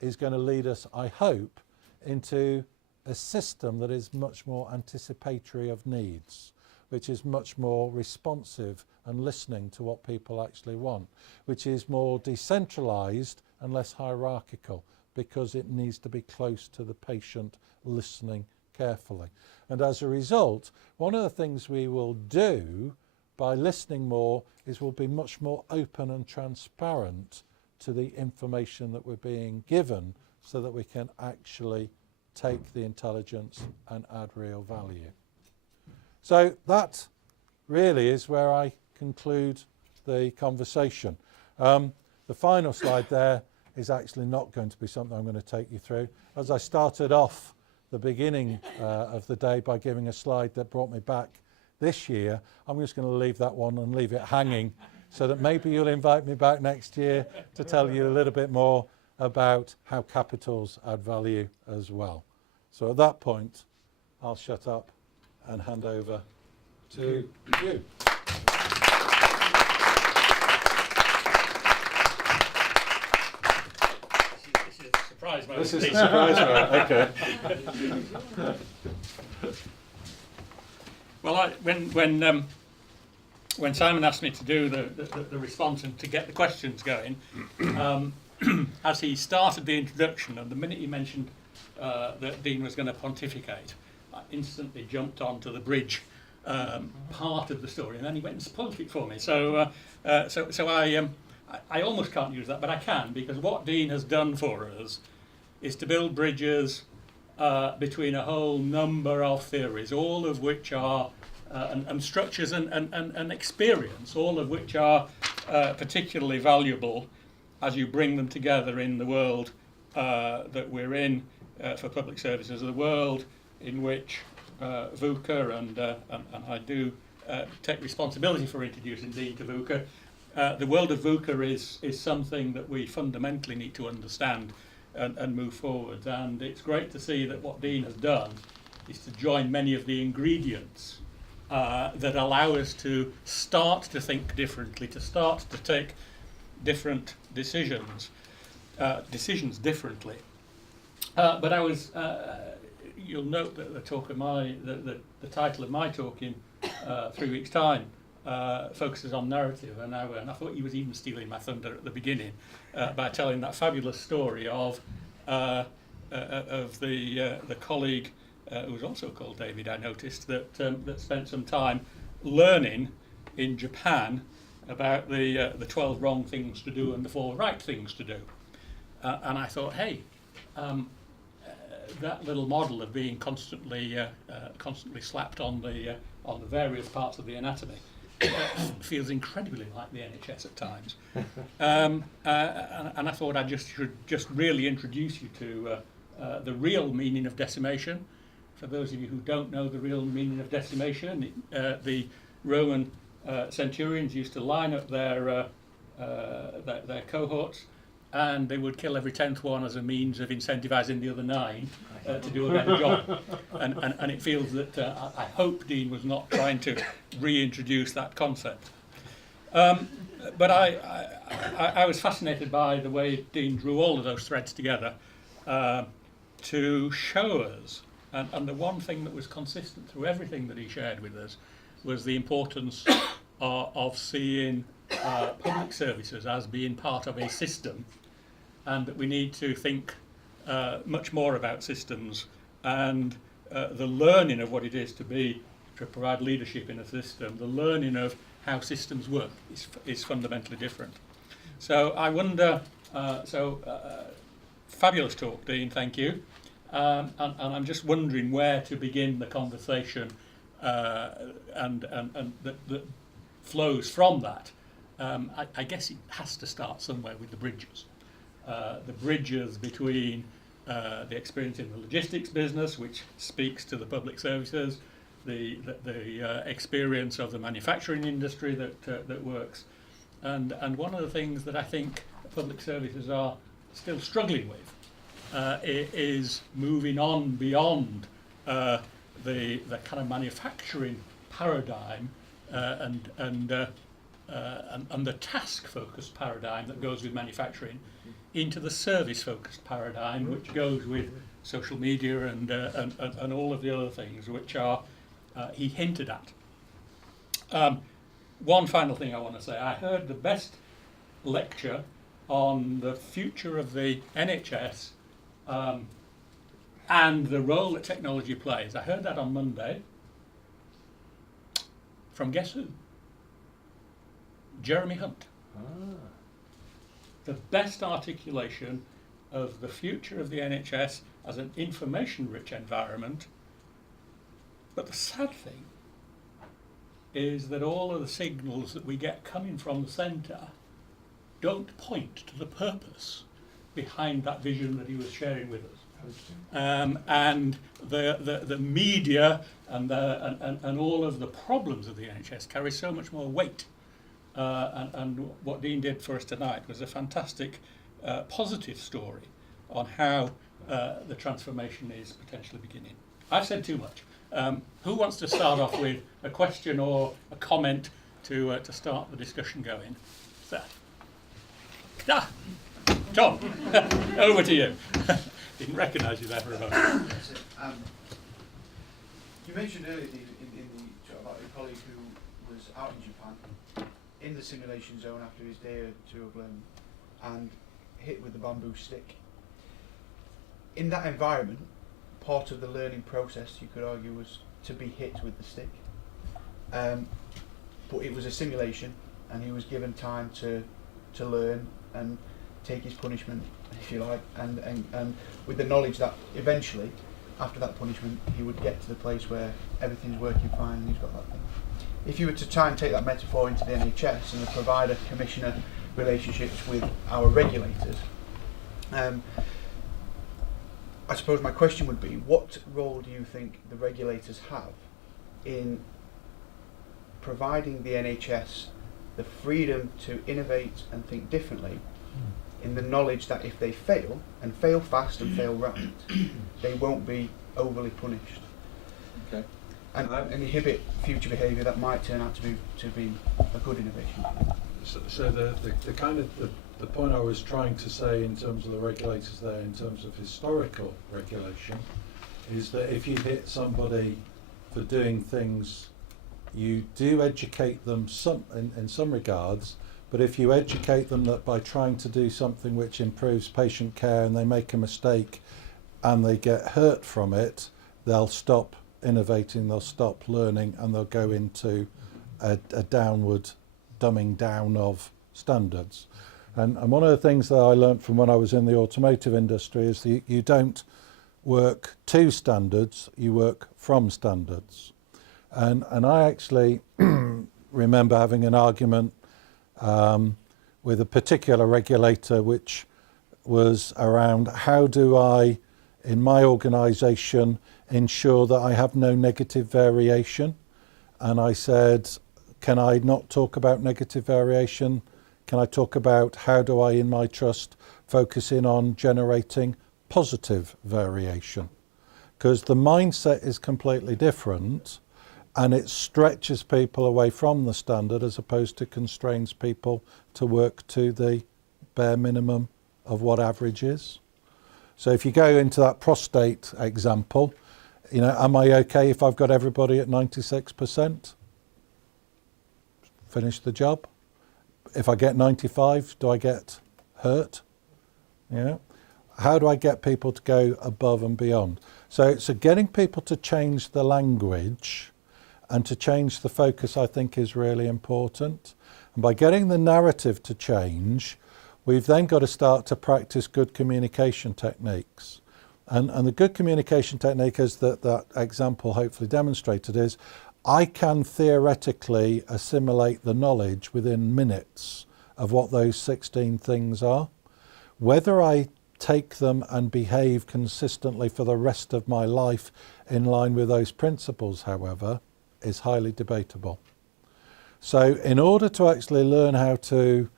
is going to lead us, I hope, into a system that is much more anticipatory of needs, which is much more responsive and listening to what people actually want, which is more decentralised and less hierarchical because it needs to be close to the patient, listening carefully. And as a result, one of the things we will do by listening more is we'll be much more open and transparent to the information that we're being given so that we can actually take the intelligence and add real value. So that really is where I conclude the conversation. The final slide there is actually not going to be something I'm going to take you through. As I started off the beginning of the day by giving a slide that brought me back this year, I'm just going to leave that one and leave it hanging so that maybe you'll invite me back next year to tell you a little bit more about how capitals add value as well. So at that point, I'll shut up and hand over to you. This is a surprise moment. This is a surprise moment, okay. Well, when Simon asked me to do the response and to get the questions going, as he started the introduction, and the minute he mentioned that Dean was going to pontificate, instantly jumped onto the bridge part of the story, and then he went and spoilt it for me. So I almost can't use that, but I can, because what Dean has done for us is to build bridges between a whole number of theories, all of which are and structures and experience, all of which are particularly valuable as you bring them together in the world that we're in for public services, the world in which VUCA, and I do take responsibility for introducing Dean to VUCA. The world of VUCA is something that we fundamentally need to understand and move forward. And it's great to see that what Dean has done is to join many of the ingredients that allow us to start to think differently, to start to take different decisions differently. But I was, you'll note that the talk of the title of my talk in 3 weeks' time focuses on narrative, and I thought he was even stealing my thunder at the beginning by telling that fabulous story of the colleague who was also called David, I noticed, that spent some time learning in Japan about the 12 wrong things to do and the 4 right things to do. And I thought, hey, that little model of being constantly slapped on the various parts of the anatomy feels incredibly like the NHS at times. And I thought I should just really introduce you to the real meaning of decimation. For those of you who don't know the real meaning of decimation, the Roman centurions used to line up their cohorts, and they would kill every 10th one as a means of incentivizing the other 9 to do a better job. And it feels that I hope Dean was not trying to reintroduce that concept. But I was fascinated by the way Dean drew all of those threads together to show us, and the one thing that was consistent through everything that he shared with us was the importance of seeing public services as being part of a system, and that we need to think much more about systems, and the learning of what it is to provide leadership in a system, the learning of how systems work is fundamentally different. So I wonder, fabulous talk, Dean, thank you. And I'm just wondering where to begin the conversation and that flows from that. I guess it has to start somewhere with the bridges. The bridges between the experience in the logistics business, which speaks to the public services, the experience of the manufacturing industry that works, and one of the things that I think public services are still struggling with is moving on beyond the kind of manufacturing paradigm and the task-focused paradigm that goes with manufacturing into the service-focused paradigm, which goes with social media and all of the other things which are he hinted at. One final thing I want to say. I heard the best lecture on the future of the NHS and the role that technology plays. I heard that on Monday from guess who? Jeremy Hunt. The best articulation of the future of the NHS as an information-rich environment. But the sad thing is that all of the signals that we get coming from the centre don't point to the purpose behind that vision that he was sharing with us. And the media and all of the problems of the NHS carry so much more weight. And what Dean did for us tonight was a fantastic positive story on how the transformation is potentially beginning. I've said too much. Who wants to start off with a question or a comment to start the discussion going? Seth. Tom, over to you. Didn't recognise you there for a moment. You mentioned earlier in the talk about a colleague who was out in Japan in the simulation zone after his day or two of learning and hit with the bamboo stick. In that environment, part of the learning process, you could argue, was to be hit with the stick. But it was a simulation, and he was given time to learn and take his punishment, if you like, and with the knowledge that eventually, after that punishment, he would get to the place where everything's working fine and he's got that thing. If you were to try and take that metaphor into the NHS and the provider-commissioner relationships with our regulators, I suppose my question would be, what role do you think the regulators have in providing the NHS the freedom to innovate and think differently, in the knowledge that if they fail, and fail fast and fail right, they won't be overly punished, Okay. and inhibit future behaviour that might turn out to be a good innovation? So the kind of the point I was trying to say in terms of the regulators there, in terms of historical regulation, is that if you hit somebody for doing things, you do educate them in some regards, but if you educate them that by trying to do something which improves patient care and they make a mistake and they get hurt from it, they'll stop innovating, they'll stop learning, and they'll go into a downward dumbing down of standards. And one of the things that I learnt from when I was in the automotive industry is that you don't work to standards, you work from standards. And I actually remember having an argument with a particular regulator, which was around how do I, in my organisation, ensure that I have no negative variation. And I said, can I not talk about negative variation? Can I talk about how do I, in my trust, focus in on generating positive variation? Because the mindset is completely different, and it stretches people away from the standard as opposed to constrains people to work to the bare minimum of what average is. So if you go into that prostate example, am I okay if I've got everybody at 96%? Finish the job. If I get 95, do I get hurt? How do I get people to go above and beyond? So getting people to change the language and to change the focus, I think, is really important. And by getting the narrative to change, we've then got to start to practice good communication techniques. And the good communication technique, as that example hopefully demonstrated, is I can theoretically assimilate the knowledge within minutes of what those 16 things are. Whether I take them and behave consistently for the rest of my life in line with those principles, however, is highly debatable. So in order to actually learn how to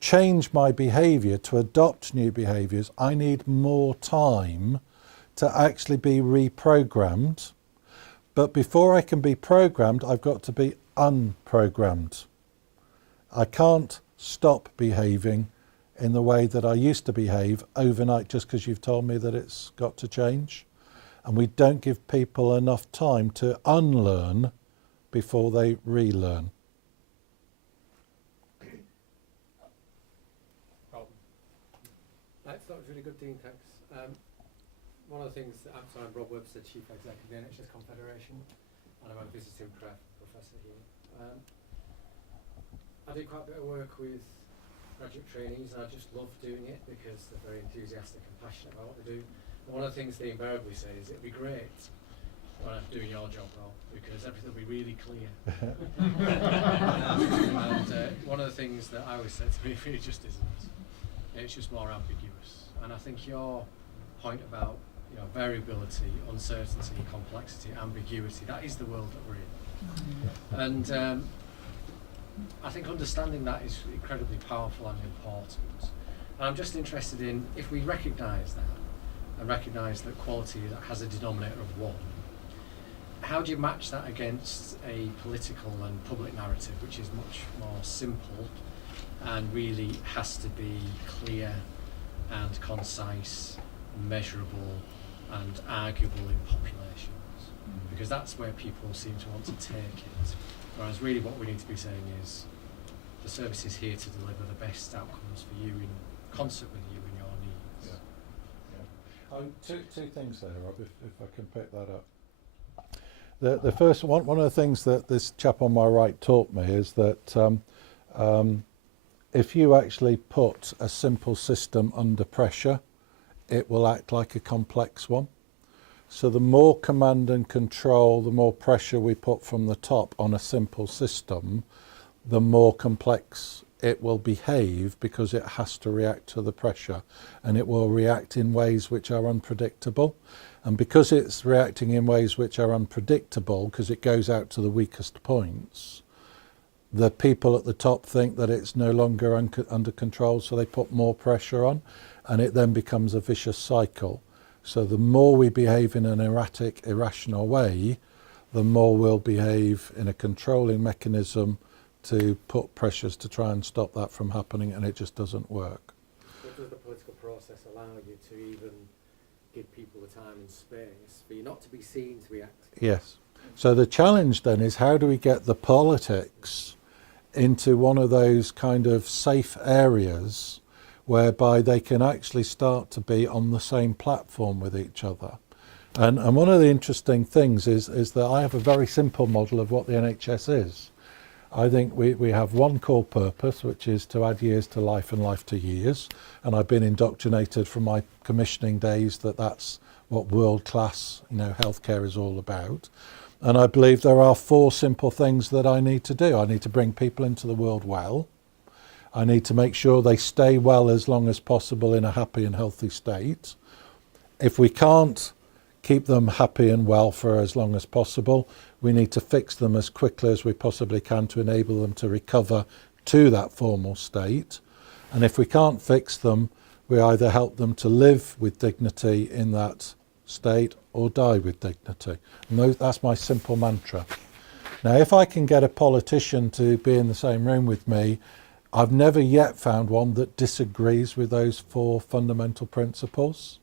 change my behaviour, to adopt new behaviours, I need more time to actually be reprogrammed. But before I can be programmed, I've got to be unprogrammed. I can't stop behaving in the way that I used to behave overnight just because you've told me that it's got to change. And we don't give people enough time to unlearn before they relearn. That was really good, Dean, thanks. One of the things, I'm Rob Webster, Chief Executive of the NHS Confederation, and I'm a visiting professor here. I do quite a bit of work with graduate trainees, and I just love doing it because they're very enthusiastic and passionate about what they do. And one of the things they invariably say is, it'd be great when I'm doing your job well, because everything will be really clear. And one of the things that I always say to people, it just isn't. It's just more ambiguous. And I think your point about variability, uncertainty, complexity, ambiguity, that is the world that we're in. And I think understanding that is incredibly powerful and important. And I'm just interested in, if we recognise that, and recognise that quality has a denominator of 1, how do you match that against a political and public narrative, which is much more simple and really has to be clear and concise, measurable and arguable in populations? Because that's where people seem to want to take it. Whereas really what we need to be saying is, the service is here to deliver the best outcomes for you in concert with you and your needs. Two things there, Rob, if I can pick that up. The first one of the things that this chap on my right taught me is that if you actually put a simple system under pressure, it will act like a complex one. So the more command and control, the more pressure we put from the top on a simple system, the more complex it will behave, because it has to react to the pressure, and it will react in ways which are unpredictable. And because it's reacting in ways which are unpredictable, because it goes out to the weakest points, the people at the top think that it's no longer under control, so they put more pressure on, and it then becomes a vicious cycle. So the more we behave in an erratic, irrational way, the more we'll behave in a controlling mechanism to put pressures to try and stop that from happening, and it just doesn't work. But does the political process allow you to even give people the time and space for you not to be seen to react? Yes. So the challenge then is, how do we get the politics into one of those kind of safe areas whereby they can actually start to be on the same platform with each other? And one of the interesting things is that I have a very simple model of what the NHS is. I think we have one core purpose, which is to add years to life and life to years. And I've been indoctrinated from my commissioning days that that's what world-class, healthcare is all about. And I believe there are 4 simple things that I need to do. I need to bring people into the world well. I need to make sure they stay well as long as possible in a happy and healthy state. If we can't keep them happy and well for as long as possible, we need to fix them as quickly as we possibly can to enable them to recover to that formal state. And if we can't fix them, we either help them to live with dignity in that state or die with dignity. And that's my simple mantra. Now, if I can get a politician to be in the same room with me, I've never yet found one that disagrees with those 4 fundamental principles.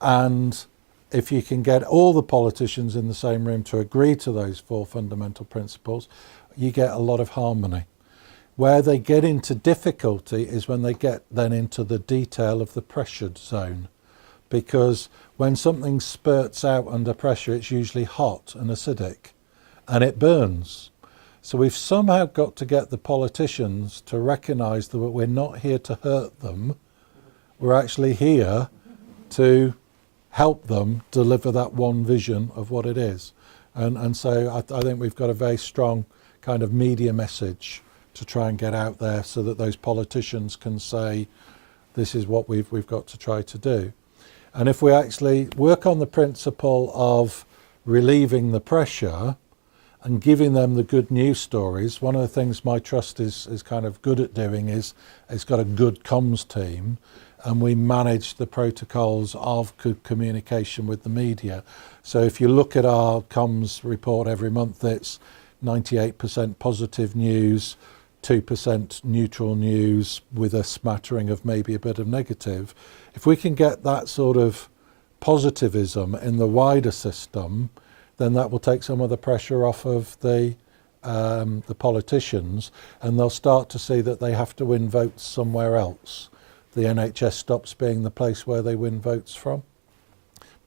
And if you can get all the politicians in the same room to agree to those 4 fundamental principles, you get a lot of harmony. Where they get into difficulty is when they get then into the detail of the pressured zone. Because when something spurts out under pressure, it's usually hot and acidic, and it burns. So we've somehow got to get the politicians to recognise that we're not here to hurt them. We're actually here to help them deliver that one vision of what it is. And so I think we've got a very strong kind of media message to try and get out there, so that those politicians can say, this is what we've got to try to do. And if we actually work on the principle of relieving the pressure and giving them the good news stories, one of the things my trust is kind of good at doing is it's got a good comms team, and we manage the protocols of good communication with the media. So if you look at our comms report every month, it's 98% positive news, 2% neutral news with a smattering of maybe a bit of negative. If we can get that sort of positivism in the wider system, then that will take some of the pressure off of the politicians, and they'll start to see that they have to win votes somewhere else. The NHS stops being the place where they win votes from.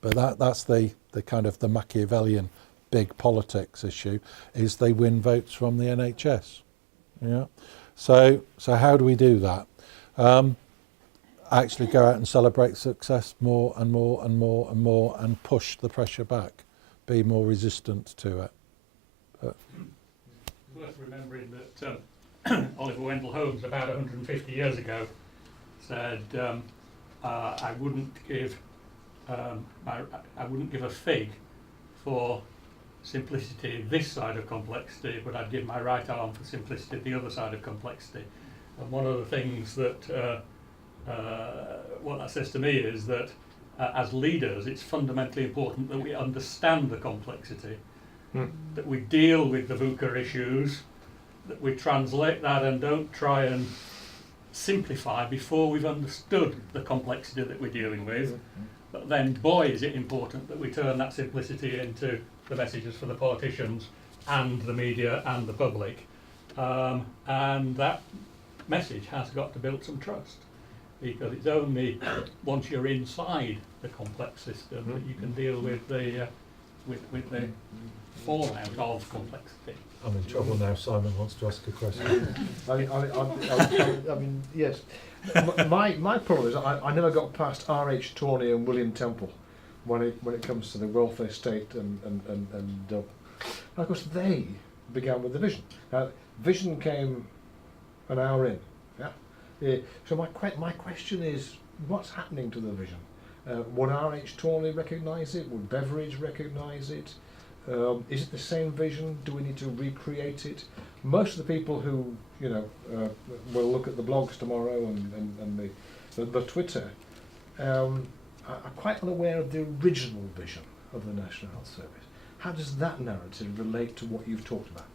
But that's the kind of the Machiavellian big politics issue, is they win votes from the NHS. Yeah. So how do we do that? Actually go out and celebrate success more and more and more and more, and push the pressure back. Be more resistant to it. Worth remembering that Oliver Wendell Holmes, about 150 years ago, said, I wouldn't give a fig for simplicity this side of complexity, but I'd give my right arm for simplicity the other side of complexity. And one of the things that what that says to me is that as leaders, it's fundamentally important that we understand the complexity, that we deal with the VUCA issues, that we translate that and don't try and simplify before we've understood the complexity that we're dealing with. But then, boy, is it important that we turn that simplicity into the messages for the politicians and the media and the public. And that message has got to build some trust, because it's only once you're inside the complex system that you can deal with the fallout of complexity. I'm in trouble now. Simon wants to ask a question. I mean, yes. My problem is I never got past R.H. Tawney and William Temple when it comes to the welfare state and of course they began with the vision. Vision came an hour in. Yeah. So my question is, what's happening to the vision? Would R.H. Tawney recognise it? Would Beveridge recognise it? Is it the same vision? Do we need to recreate it? Most of the people who will look at the blogs tomorrow and the Twitter are quite unaware of the original vision of the National Health Service. How does that narrative relate to what you've talked about?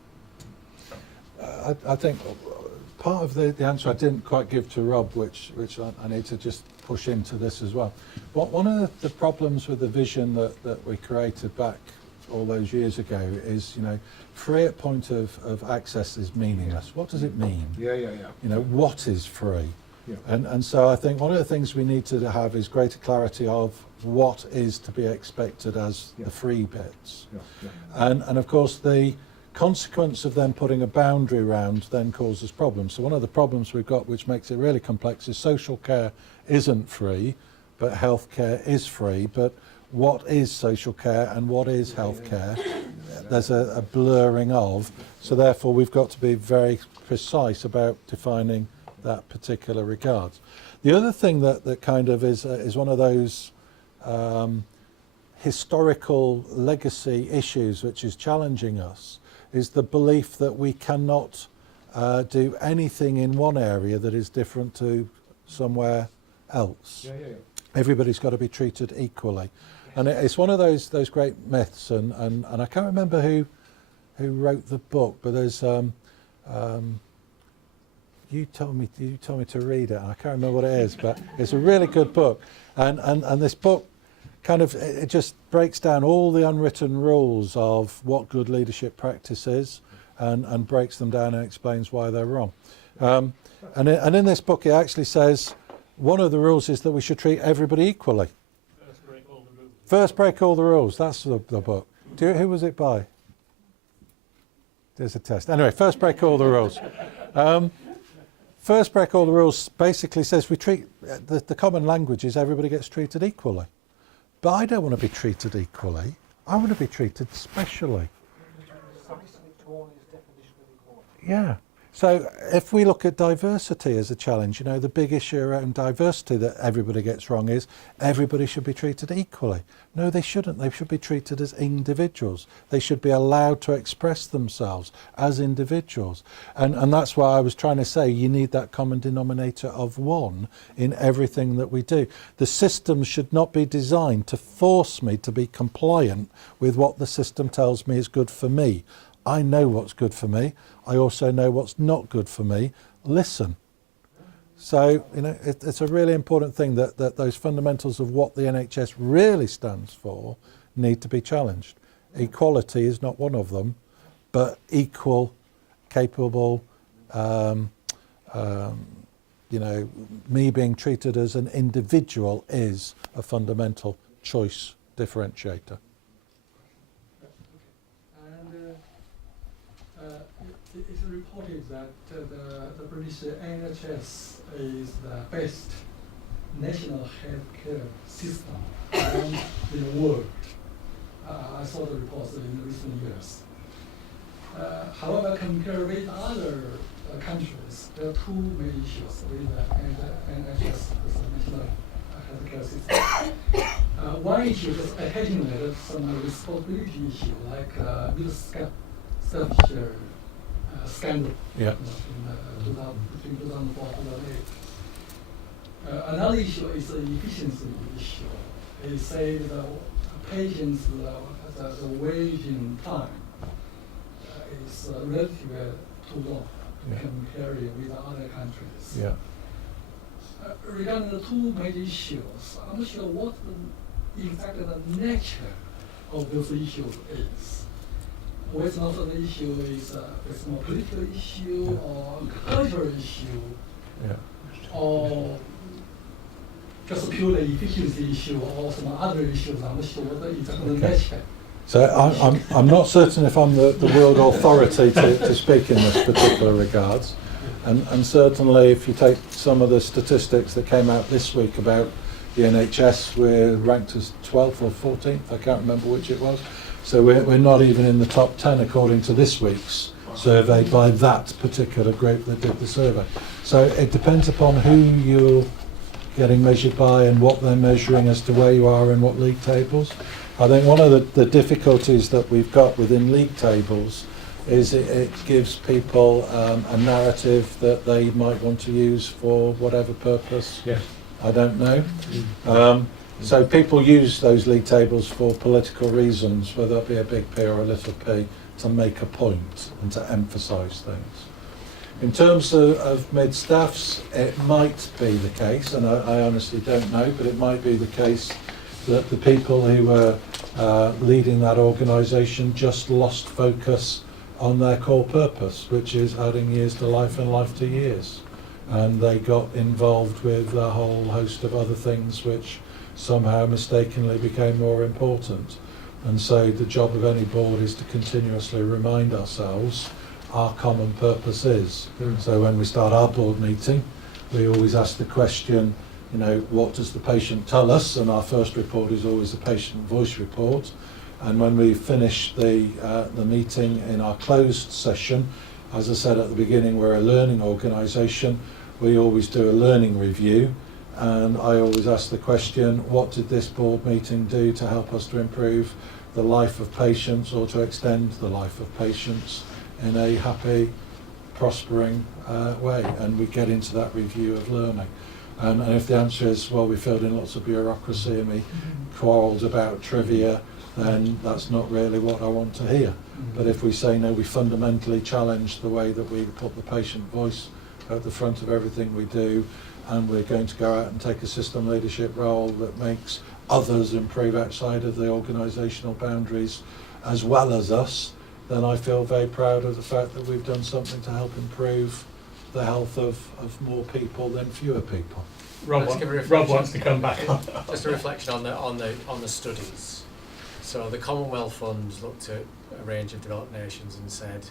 I think part of the answer I didn't quite give to Rob, which I need to just push into this as well. One of the problems with the vision that we created back all those years ago is, free at point of access is meaningless. What does it mean? Yeah. What is free? Yeah. And so I think one of the things we need to have is greater clarity of what is to be expected as the free bits. Yeah. And of course the consequence of them putting a boundary around then causes problems. So one of the problems we've got, which makes it really complex, is social care isn't free, but health care is free. But what is social care and what is health care? There's a blurring of, so therefore we've got to be very precise about defining that particular regard. The other thing that kind of is one of those historical legacy issues which is challenging us is the belief that we cannot do anything in one area that is different to somewhere else. Yeah. Everybody's got to be treated equally. And it's one of those great myths, and I can't remember who wrote the book, but there's you told me to read it, and I can't remember what it is, but it's a really good book, and this book kind of it just breaks down all the unwritten rules of what good leadership practice is, and breaks them down and explains why they're wrong. And in this book, it actually says one of the rules is that we should treat everybody equally. First break all the rules. That's the book. Who was it by? There's a test. Anyway, first break all the rules. First break all the rules basically says we treat, the common language is everybody gets treated equally. But I don't want to be treated equally. I want to be treated specially. Yeah. So if we look at diversity as a challenge, the big issue around diversity that everybody gets wrong is everybody should be treated equally. No, they shouldn't. They should be treated as individuals. They should be allowed to express themselves as individuals. And that's why I was trying to say you need that common denominator of one in everything that we do. The system should not be designed to force me to be compliant with what the system tells me is good for me. I know what's good for me. I also know what's not good for me. Listen. So, it's a really important thing that those fundamentals of what the NHS really stands for need to be challenged. Equality is not one of them, but equal, capable, me being treated as an individual is a fundamental choice differentiator. It's reported that the British NHS is the best national healthcare system around the world. I saw the reports in recent years. However, compared with other countries, there are two main issues with the NHS as a national healthcare system. One issue is occasionally some responsibility issue, like Middlesex scandal Yeah. between 2004 and 2008. Another issue is the efficiency issue. They say the patients' the waiting time is relatively too long compared with other countries. Yeah. Regarding the two major issues, I'm not sure what exactly the nature of those issues is. Whether also the issue is it's more political issue or cultural issue, or just purely efficiency issue or some other issues. I'm not sure whether it's going to match. So I'm not certain if I'm the world authority to speak in this particular regards. And certainly if you take some of the statistics that came out this week about the NHS, we're ranked as 12th or 14th, I can't remember which it was. So we're not even in the top 10 according to this week's survey by that particular group that did the survey. So it depends upon who you're getting measured by and what they're measuring as to where you are in what league tables. I think one of the difficulties that we've got within league tables is it gives people a narrative that they might want to use for whatever purpose. Yes. I don't know. So people use those league tables for political reasons, whether it be a big P or a little p, to make a point and to emphasise things. In terms of mid-staffs, it might be the case, and I honestly don't know, but it might be the case that the people who were leading that organisation just lost focus on their core purpose, which is adding years to life and life to years. And they got involved with a whole host of other things which somehow mistakenly became more important. And so the job of any board is to continuously remind ourselves our common purpose is. So when we start our board meeting, we always ask the question, you know, what does the patient tell us? And our first report is always the patient voice report. And when we finish the meeting in our closed session, as I said at the beginning, we're a learning organisation. We always do a learning review. And I always ask the question, what did this board meeting do to help us to improve the life of patients or to extend the life of patients in a happy, prospering way? And we get into that review of learning. And if the answer is, well, we filled in lots of bureaucracy and we quarrelled about trivia, then that's not really what I want to hear. But if we say, no, we fundamentally challenge the way that we put the patient voice at the front of everything we do, and we're going to go out and take a system leadership role that makes others improve outside of the organisational boundaries as well as us, then I feel very proud of the fact that we've done something to help improve the health of more people than fewer people. Rob wants to come back on. Just a reflection on the studies. So the Commonwealth Fund looked at a range of developed nations and said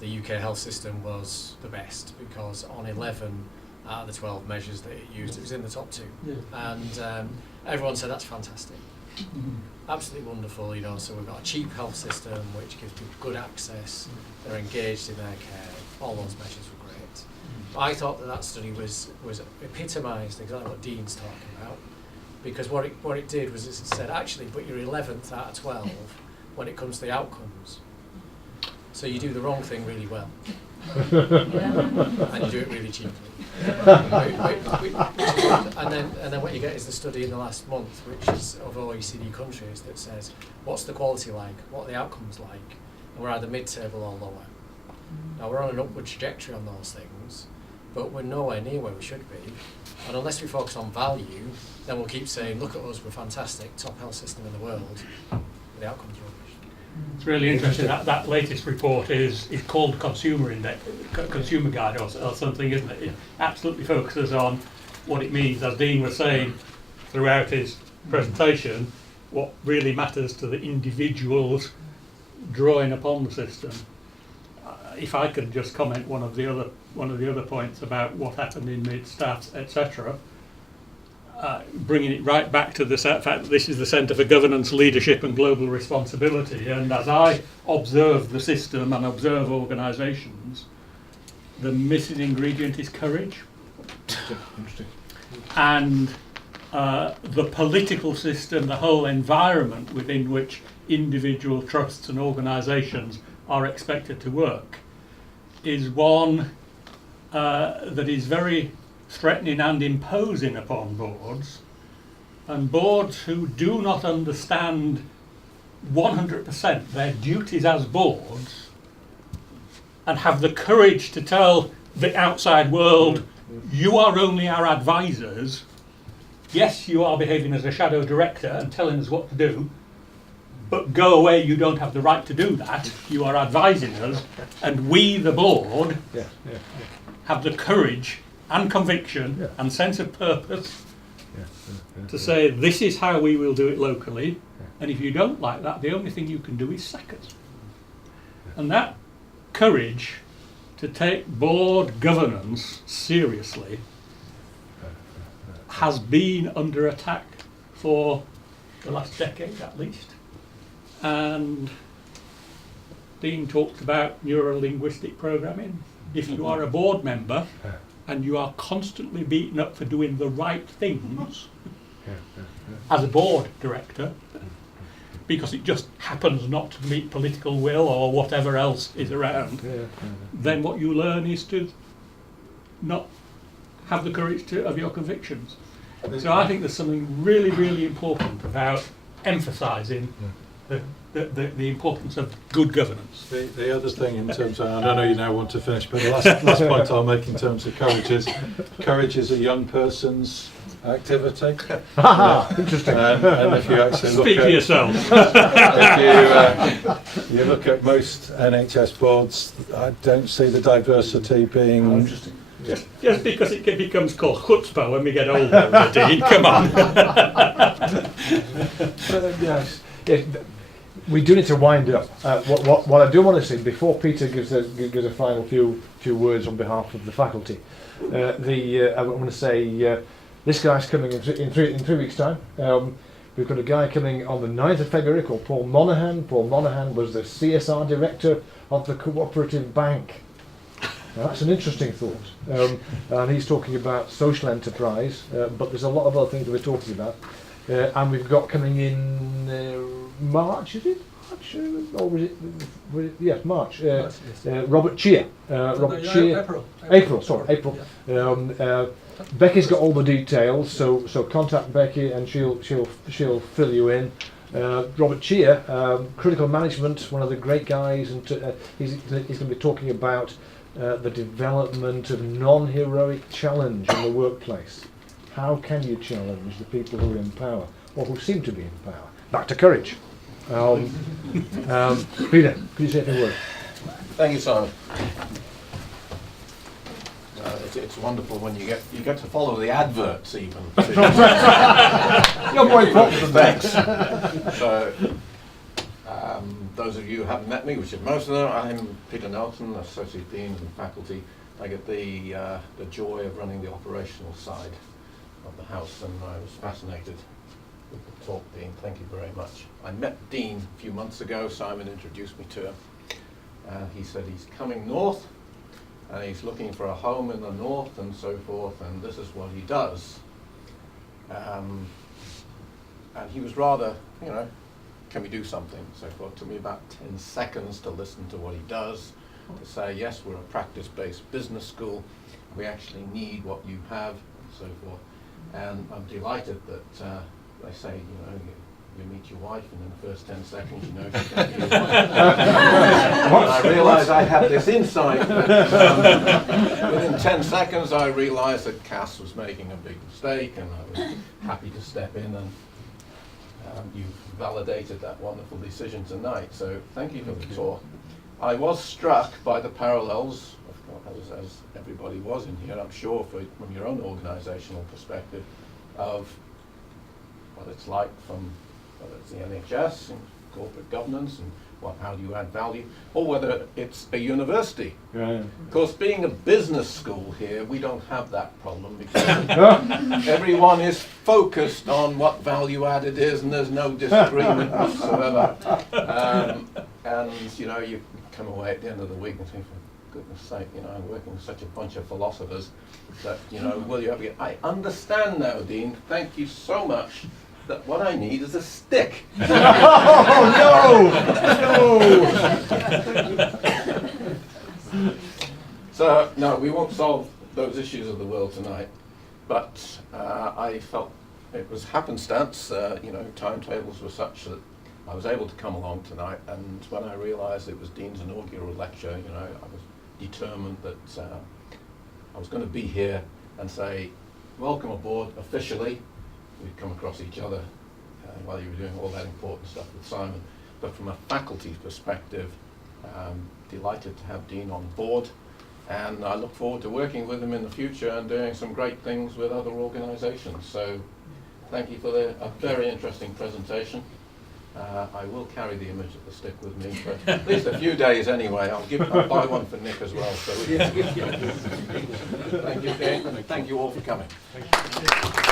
the UK health system was the best because on 11 out of the 12 measures that it used, it was in the top 2. Yeah. And everyone said that's fantastic. Absolutely wonderful, you know, so we've got a cheap health system which gives people good access, they're engaged in their care, all those measures were great. I thought that study was epitomised exactly what Dean's talking about, because what it did was it said, actually, but you're 11th out of 12 when it comes to the outcomes. So you do the wrong thing really well. And you do it really cheaply. And then what you get is the study in the last month, which is of OECD countries, that says, what's the quality like, what are the outcomes like, and we're either mid-table or lower. Now we're on an upward trajectory on those things, but we're nowhere near where we should be. And unless we focus on value, then we'll keep saying, look at us, we're fantastic, top health system in the world, but the outcomes are rubbish. It's really interesting that latest report is called Consumer Index, Consumer Guide or something, isn't it? It absolutely focuses on what it means, as Dean was saying throughout his presentation, what really matters to the individuals drawing upon the system. If I could just comment one of the other points about what happened in mid-staffs, etc., bringing it right back to the fact that this is the Centre for Governance, Leadership and Global Responsibility, and as I observe the system and observe organisations, the missing ingredient is courage. Interesting. And the political system, the whole environment within which individual trusts and organisations are expected to work, is one that is very threatening and imposing upon boards, and boards who do not understand 100% their duties as boards and have the courage to tell the outside world, you are only our advisors. Yes, you are behaving as a shadow director and telling us what to do, but go away, you don't have the right to do that. You are advising us, and we, the board, have the courage and conviction and sense of purpose to say this is how we will do it locally, and if you don't like that, the only thing you can do is sack us. And that courage to take board governance seriously has been under attack for the last decade at least. And Dean talked about neuro-linguistic programming. If you are a board member and you are constantly beaten up for doing the right things as a board director, because it just happens not to meet political will or whatever else is around, then what you learn is to not have the courage of your convictions. So I think there's something really, really important about emphasising the importance of good governance. The other thing in terms of, I don't know you now want to finish, but the last point I'll make in terms of courage is a young person's activity. Interesting. And if you actually look Speak at, for yourself. if you look at most NHS boards, I don't see the diversity being. Interesting. Just because it becomes called chutzpah when we get older, Dean, come on. Yes. We do need to wind up. What I do want to say before Peter gives a final few words on behalf of the faculty, I want to say this guy's coming in 3 weeks' time. We've got a guy coming on the 9th of February called Paul Monaghan. Paul Monaghan was the CSR director of the Cooperative Bank. Now, that's an interesting thought. And he's talking about social enterprise, but there's a lot of other things that we're talking about. And we've got coming in March, is it? March? Or was it? Yes, March. Robert Chian. Robert Chian. April. Yeah. Becky's got all the details, so contact Becky and she'll fill you in. Robert Chian, critical management, one of the great guys, and he's going to be talking about the development of non-heroic challenge in the workplace. How can you challenge the people who are in power, or who seem to be in power? Back to courage. Peter, could you say a few words? Thank you, Simon. It's wonderful when you get to follow the adverts even. You're more important than that. Thanks. So, those of you who haven't met me, which is most of them, I'm Peter Nelson, Associate Dean and Faculty. I get the joy of running the operational side of the house, and I was fascinated with the talk, Dean. Thank you very much. I met Dean a few months ago. Simon introduced me to him. He said he's coming north, and he's looking for a home in the north and so forth, and this is what he does. And he was rather, can we do something? So forth. It took me about 10 seconds to listen to what he does, to say, yes, we're a practice-based business school. We actually need what you have, and so forth. And I'm delighted that they say, you meet your wife, and in the first 10 seconds, you know she's going to be your wife. And I realised I had this insight. But, within 10 seconds, I realised that Cass was making a big mistake, and I was happy to step in, and you validated that wonderful decision tonight. So thank you for the talk. I was struck by the parallels, as everybody was in here, I'm sure, from your own organisational perspective, of what it's like from whether it's the NHS and corporate governance and how do you add value, or whether it's a university. Yeah. Of course, being a business school here, we don't have that problem because everyone is focused on what value added is, and there's no disagreement whatsoever. And you come away at the end of the week and think, for goodness sake, I'm working with such a bunch of philosophers that, will you ever get... I understand now, Dean, thank you so much, that what I need is a stick. So, no, we won't solve those issues of the world tonight, but I felt it was happenstance, timetables were such that I was able to come along tonight, and when I realised it was Dean's inaugural lecture, I was determined that I was going to be here and say, welcome aboard officially. We'd come across each other while you were doing all that important stuff with Simon. But from a faculty perspective, delighted to have Dean on board, and I look forward to working with him in the future and doing some great things with other organisations. So Thank you for a very interesting presentation. I will carry the image of the stick with me for at least a few days anyway. I'll buy one for Nick as well. So thank you, Dave, and thank you all for coming. Thank you.